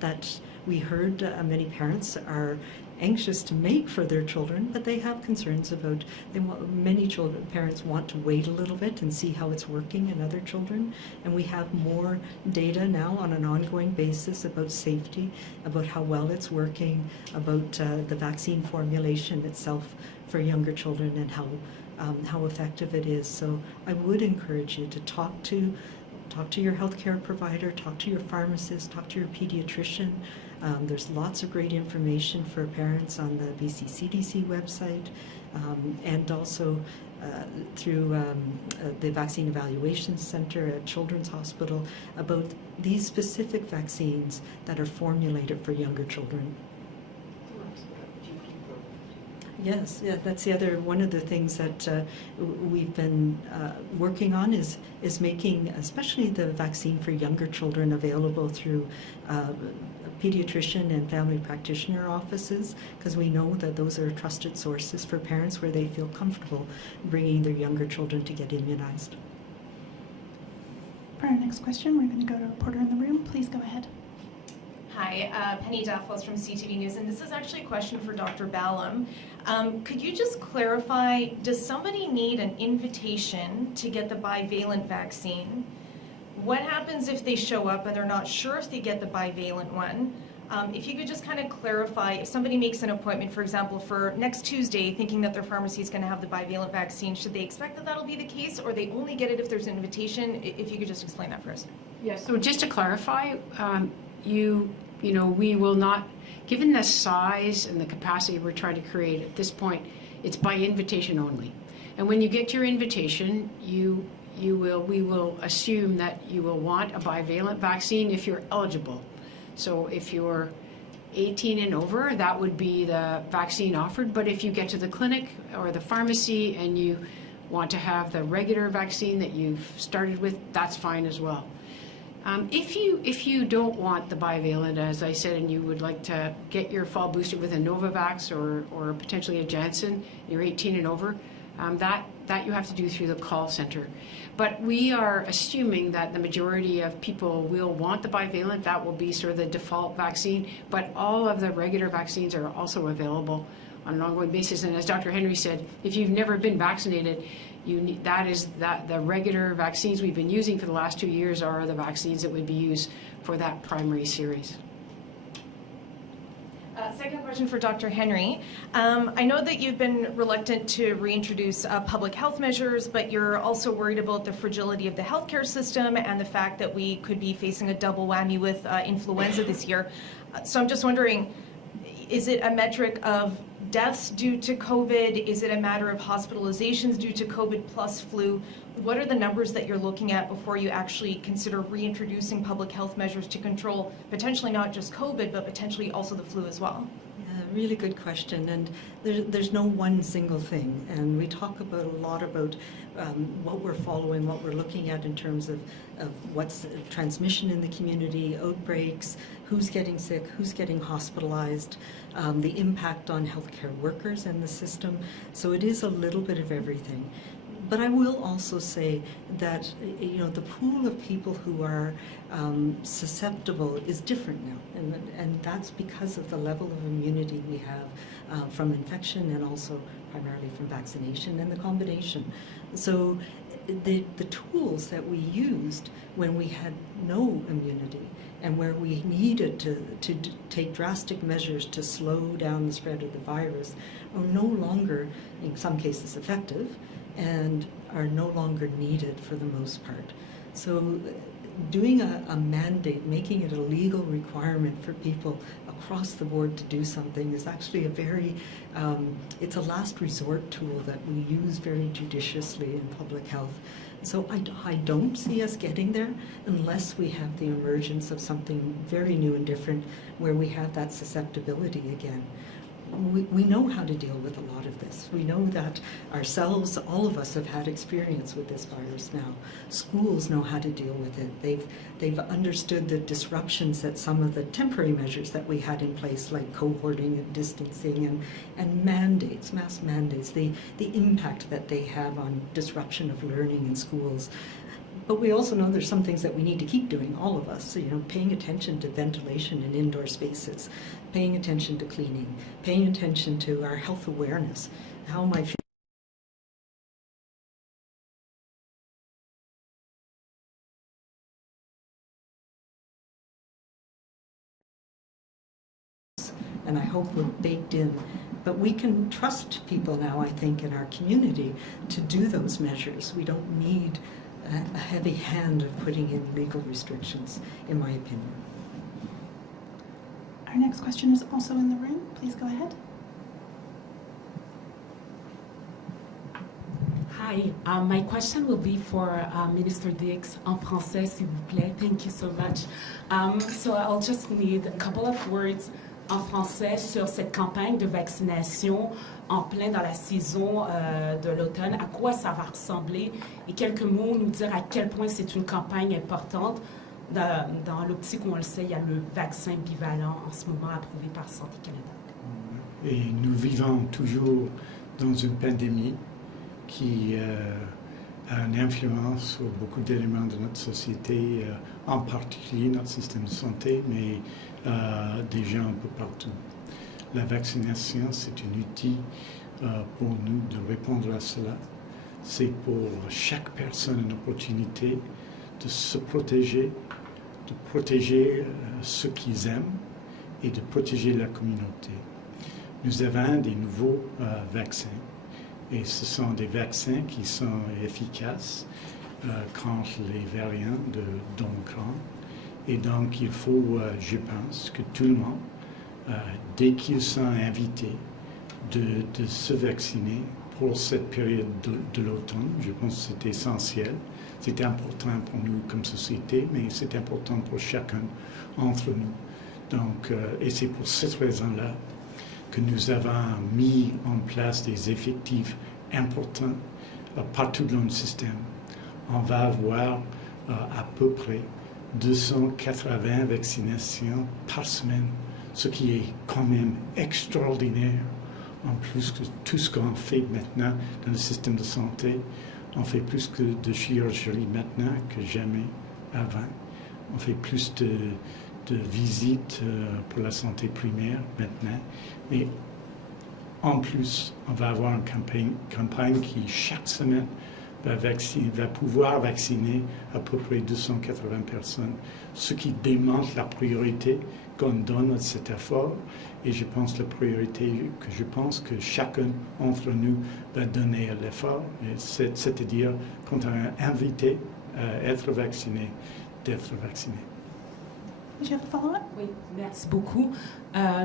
that we heard many parents are anxious to make for their children, but they have concerns about. Parents want to wait a little bit and see how it's working in other children, and we have more data now on an ongoing basis about safety, about how well it's working, about the vaccine formulation itself for younger children and how effective it is. So I would encourage you to talk to your healthcare provider, talk to your pharmacist, talk to your pediatrician. There's lots of great information for parents on the BC CDC website, and also through the Vaccine Evaluation Center at Children's Hospital about these specific vaccines that are formulated for younger children. Yes, yeah, that's one of the things that we've been working on is making especially the vaccine for younger children available through pediatrician and family practitioner offices, because we know that those are trusted sources for parents where they feel comfortable bringing their younger children to get immunized. For our next question, we're going to go to a reporter in the room. Please go ahead. Hi, Penny Daffos from CityNews, and this is actually a question for Dr. Ballem. Could you just clarify, does somebody need an invitation to get the bivalent vaccine? What happens if they show up and they're not sure if they get the bivalent one? If you could just kind of clarify, if somebody makes an appointment, for example, for next Tuesday, thinking that their pharmacy is going to have the bivalent vaccine, should they expect that that'll be the case, or they only get it if there's an invitation? If you could just explain that for us. Yes. So just to clarify, you know, we will not, given the size and the capacity we're trying to create at this point, it's by invitation only. And when you get your invitation, we will assume that you will want a bivalent vaccine if you're eligible. So if you're 18 and over, that would be the vaccine offered. But if you get to the clinic or the pharmacy and you want to have the regular vaccine that you've started with, that's fine as well. If you don't want the bivalent, as I said, and you would like to get your fall booster with a Novavax or potentially a Janssen, you're 18 and over, that you have to do through the call center. But we are assuming that the majority of people will want the bivalent. That will be sort of the default vaccine. But all of the regular vaccines are also available on an ongoing basis. And as Dr. Henry said, if you've never been vaccinated, the regular vaccines we've been using for the last 2 years are the vaccines that would be used for that primary series. Second question for Dr. Henry. I know that you've been reluctant to reintroduce public health measures, but you're also worried about the fragility of the healthcare system and the fact that we could be facing a double whammy with influenza this year. So I'm just wondering, is it a metric of deaths due to COVID? Is it a matter of hospitalizations due to COVID plus flu? What are the numbers that you're looking at before you actually consider reintroducing public health measures to control potentially not just COVID, but potentially also the flu as well? Yeah, really good question. And there's no one single thing. And we talk about a lot about what we're following, what we're looking at in terms of what's transmission in the community, outbreaks, who's getting sick, who's getting hospitalized, the impact on healthcare workers and the system. So it is a little bit of everything. But I will also say that, you know, the pool of people who are susceptible is different now, and that's because of the level of immunity we have from infection and also primarily from vaccination and the combination. So the tools that we used when we had no immunity and where we needed to take drastic measures to slow down the spread of the virus are no longer, in some cases, effective, and are no longer needed for the most part. So doing a mandate, making it a legal requirement for people across the board to do something is actually a very, it's a last resort tool that we use very judiciously in public health. So I don't see us getting there unless we have the emergence of something very new and different where we have that susceptibility again. We know how to deal with a lot of this. We know that ourselves, all of us have had experience with this virus now. Schools know how to deal with it. They've understood the disruptions that some of the temporary measures that we had in place, like cohorting and distancing and mandates, mass mandates, the impact that they have on disruption of learning in schools. But we also know there's some things that we need to keep doing, all of us. So, you know, paying attention to ventilation in indoor spaces, paying attention to cleaning, paying attention to our health awareness. How am I feeling? And I hope we're baked in. But we can trust people now, I think, in our community to do those measures. We don't need a heavy hand of putting in legal restrictions, in my opinion. Our next question is also in the room. Please go ahead. Hi, my question will be for Minister Dix en français, s'il vous plaît. Thank you so much. So I'll just need a couple of words en français sur cette campagne de vaccination en plein dans la saison de l'automne. À quoi ça va ressembler? Et quelques mots, nous dire à quel point c'est une campagne importante. Dans l'optique où on le sait, il y a le vaccin bivalent en ce moment approuvé par Santé Canada. Et nous vivons toujours dans une pandémie qui a une influence sur beaucoup d'éléments de notre société, en particulier notre système de santé, mais déjà un peu partout. La vaccination, c'est un outil pour nous de répondre à cela. C'est pour chaque personne une opportunité de se protéger, de protéger ceux qu'ils aiment et de protéger la communauté. Nous avons des nouveaux vaccins et ce sont des vaccins qui sont efficaces contre les variants d'Omicron. Et donc, il faut, je pense, que tout le monde, dès qu'ils sont invités, de se vacciner pour cette période de l'automne. Je pense que c'est essentiel. C'est important pour nous comme société, mais c'est important pour chacun d'entre nous. Donc, et c'est pour cette raison-là que nous avons mis en place des effectifs importants partout dans le système. On va avoir à peu près 280 vaccinations par semaine, ce qui est quand même extraordinaire. En plus que tout ce qu'on fait maintenant dans le système de santé, on fait plus que de chirurgie maintenant que jamais avant. On fait plus de visites pour la santé primaire maintenant. Mais en plus, on va avoir une campagne qui, chaque semaine, va pouvoir vacciner à peu près 280 personnes, ce qui démontre la priorité qu'on donne à cet effort. Et je pense la priorité que chacun d'entre nous va donner à l'effort, c'est-à-dire quand on est invité à être vacciné, d'être vacciné. Did you have a follow-up? Oui, merci beaucoup.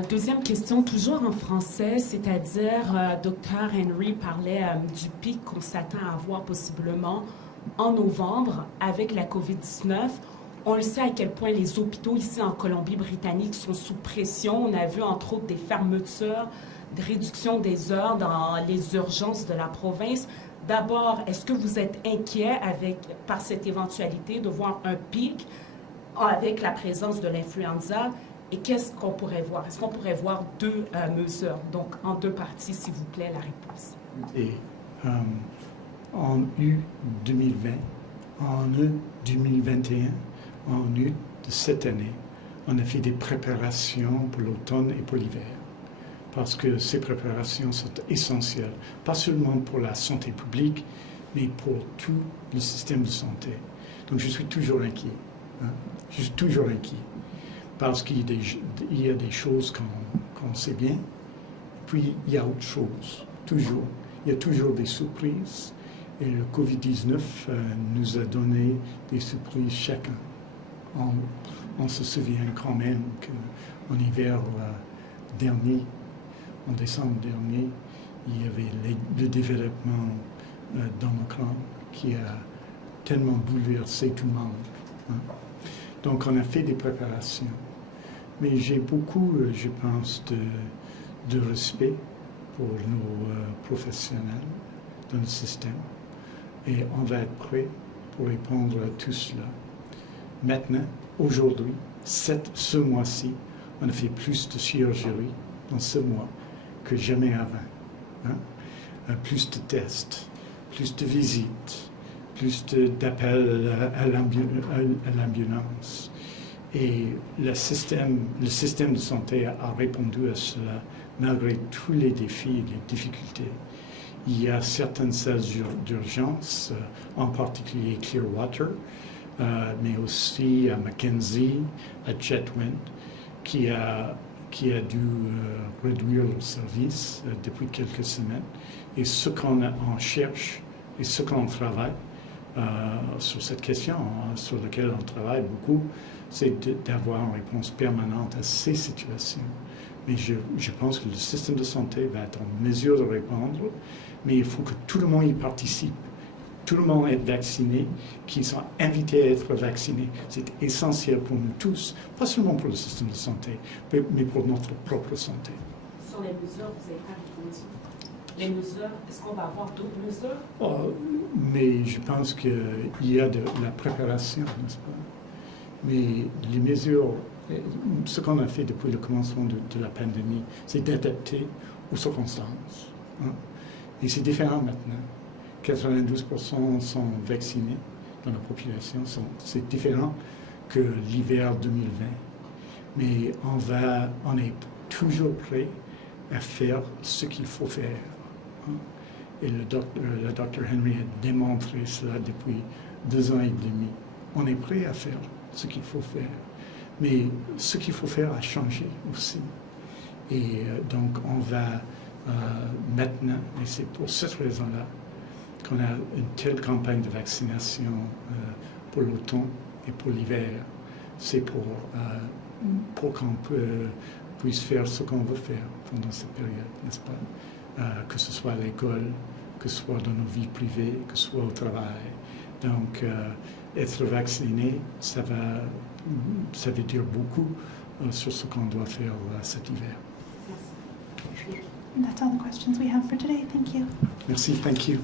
Deuxième question, toujours en français, c'est-à-dire, Dr. Henry parlait du pic qu'on s'attend à avoir possiblement en novembre avec la COVID-19. On le sait à quel point les hôpitaux ici en Colombie-Britannique sont sous pression. On a vu entre autres des fermetures, de réduction des heures dans les urgences de la province. D'abord, est-ce que vous êtes inquiet par cette éventualité de voir un pic avec la présence de l'influenza? Et qu'est-ce qu'on pourrait voir? Est-ce qu'on pourrait voir deux mesures? Donc, en deux parties, s'il vous plaît, la réponse. Et en août 2020, en août 2021, en août de cette année, on a fait des préparations pour l'automne et pour l'hiver. Parce que ces préparations sont essentielles, pas seulement pour la santé publique, mais pour tout le système de santé. Donc, je suis toujours inquiet. Hein? Je suis toujours inquiet. Parce qu'il y a des choses qu'on sait bien, puis il y a autre chose, toujours. Il y a toujours des surprises. Et le COVID-19 nous a donné des surprises chacun. On se souvient quand même qu'en hiver dernier, en décembre dernier, il y avait le développement d'Omicron qui a tellement bouleversé tout le monde. Hein. Donc, on a fait des préparations. Mais j'ai beaucoup, je pense, de respect pour nos professionnels dans le système. Et on va être prêt pour répondre à tout cela. Maintenant, aujourd'hui, ce mois-ci, on a fait plus de chirurgie dans ce mois que jamais avant. Hein? Plus de tests, plus de visites, plus d'appels à l'ambulance. Et le système de santé a répondu à cela malgré tous les défis et les difficultés. Il y a certaines salles d'urgence, en particulier Clearwater, mais aussi à Mackenzie, à Chetwynd, qui a dû réduire leur service depuis quelques semaines. Et ce qu'on cherche et ce qu'on travaille sur cette question, sur laquelle on travaille beaucoup, c'est d'avoir une réponse permanente à ces situations. Mais je pense que le système de santé va être en mesure de répondre, mais il faut que tout le monde y participe. Tout le monde est vacciné, qui sont invités à être vaccinés. C'est essentiel pour nous tous, pas seulement pour le système de santé, mais pour notre propre santé. Sur les mesures, vous avez pas répondu. Les mesures, est-ce qu'on va avoir d'autres mesures? Oh, mais je pense qu'il y a de la préparation, n'est-ce pas? Mais les mesures, ce qu'on a fait depuis le commencement de la pandémie, c'est d'adapter aux circonstances. Hein? Et c'est différent maintenant 92% sont vaccinés dans la population. C'est différent que l'hiver 2020. Mais on est toujours prêt à faire ce qu'il faut faire. Et le docteur Henry a démontré cela depuis 2 ans et demi. On est prêt à faire ce qu'il faut faire. Mais ce qu'il faut faire a changé aussi. Et donc on va maintenant, et c'est pour cette raison-là, qu'on a une telle campagne de vaccination pour l'automne et pour l'hiver. C'est pour qu'on puisse faire ce qu'on veut faire pendant cette période, n'est-ce pas? Que ce soit à l'école, que ce soit dans nos vies privées, que ce soit au travail. Donc, être vacciné, ça veut dire beaucoup sur ce qu'on doit faire cet hiver. That's all the questions we have for today. Thank you. Merci, thank you.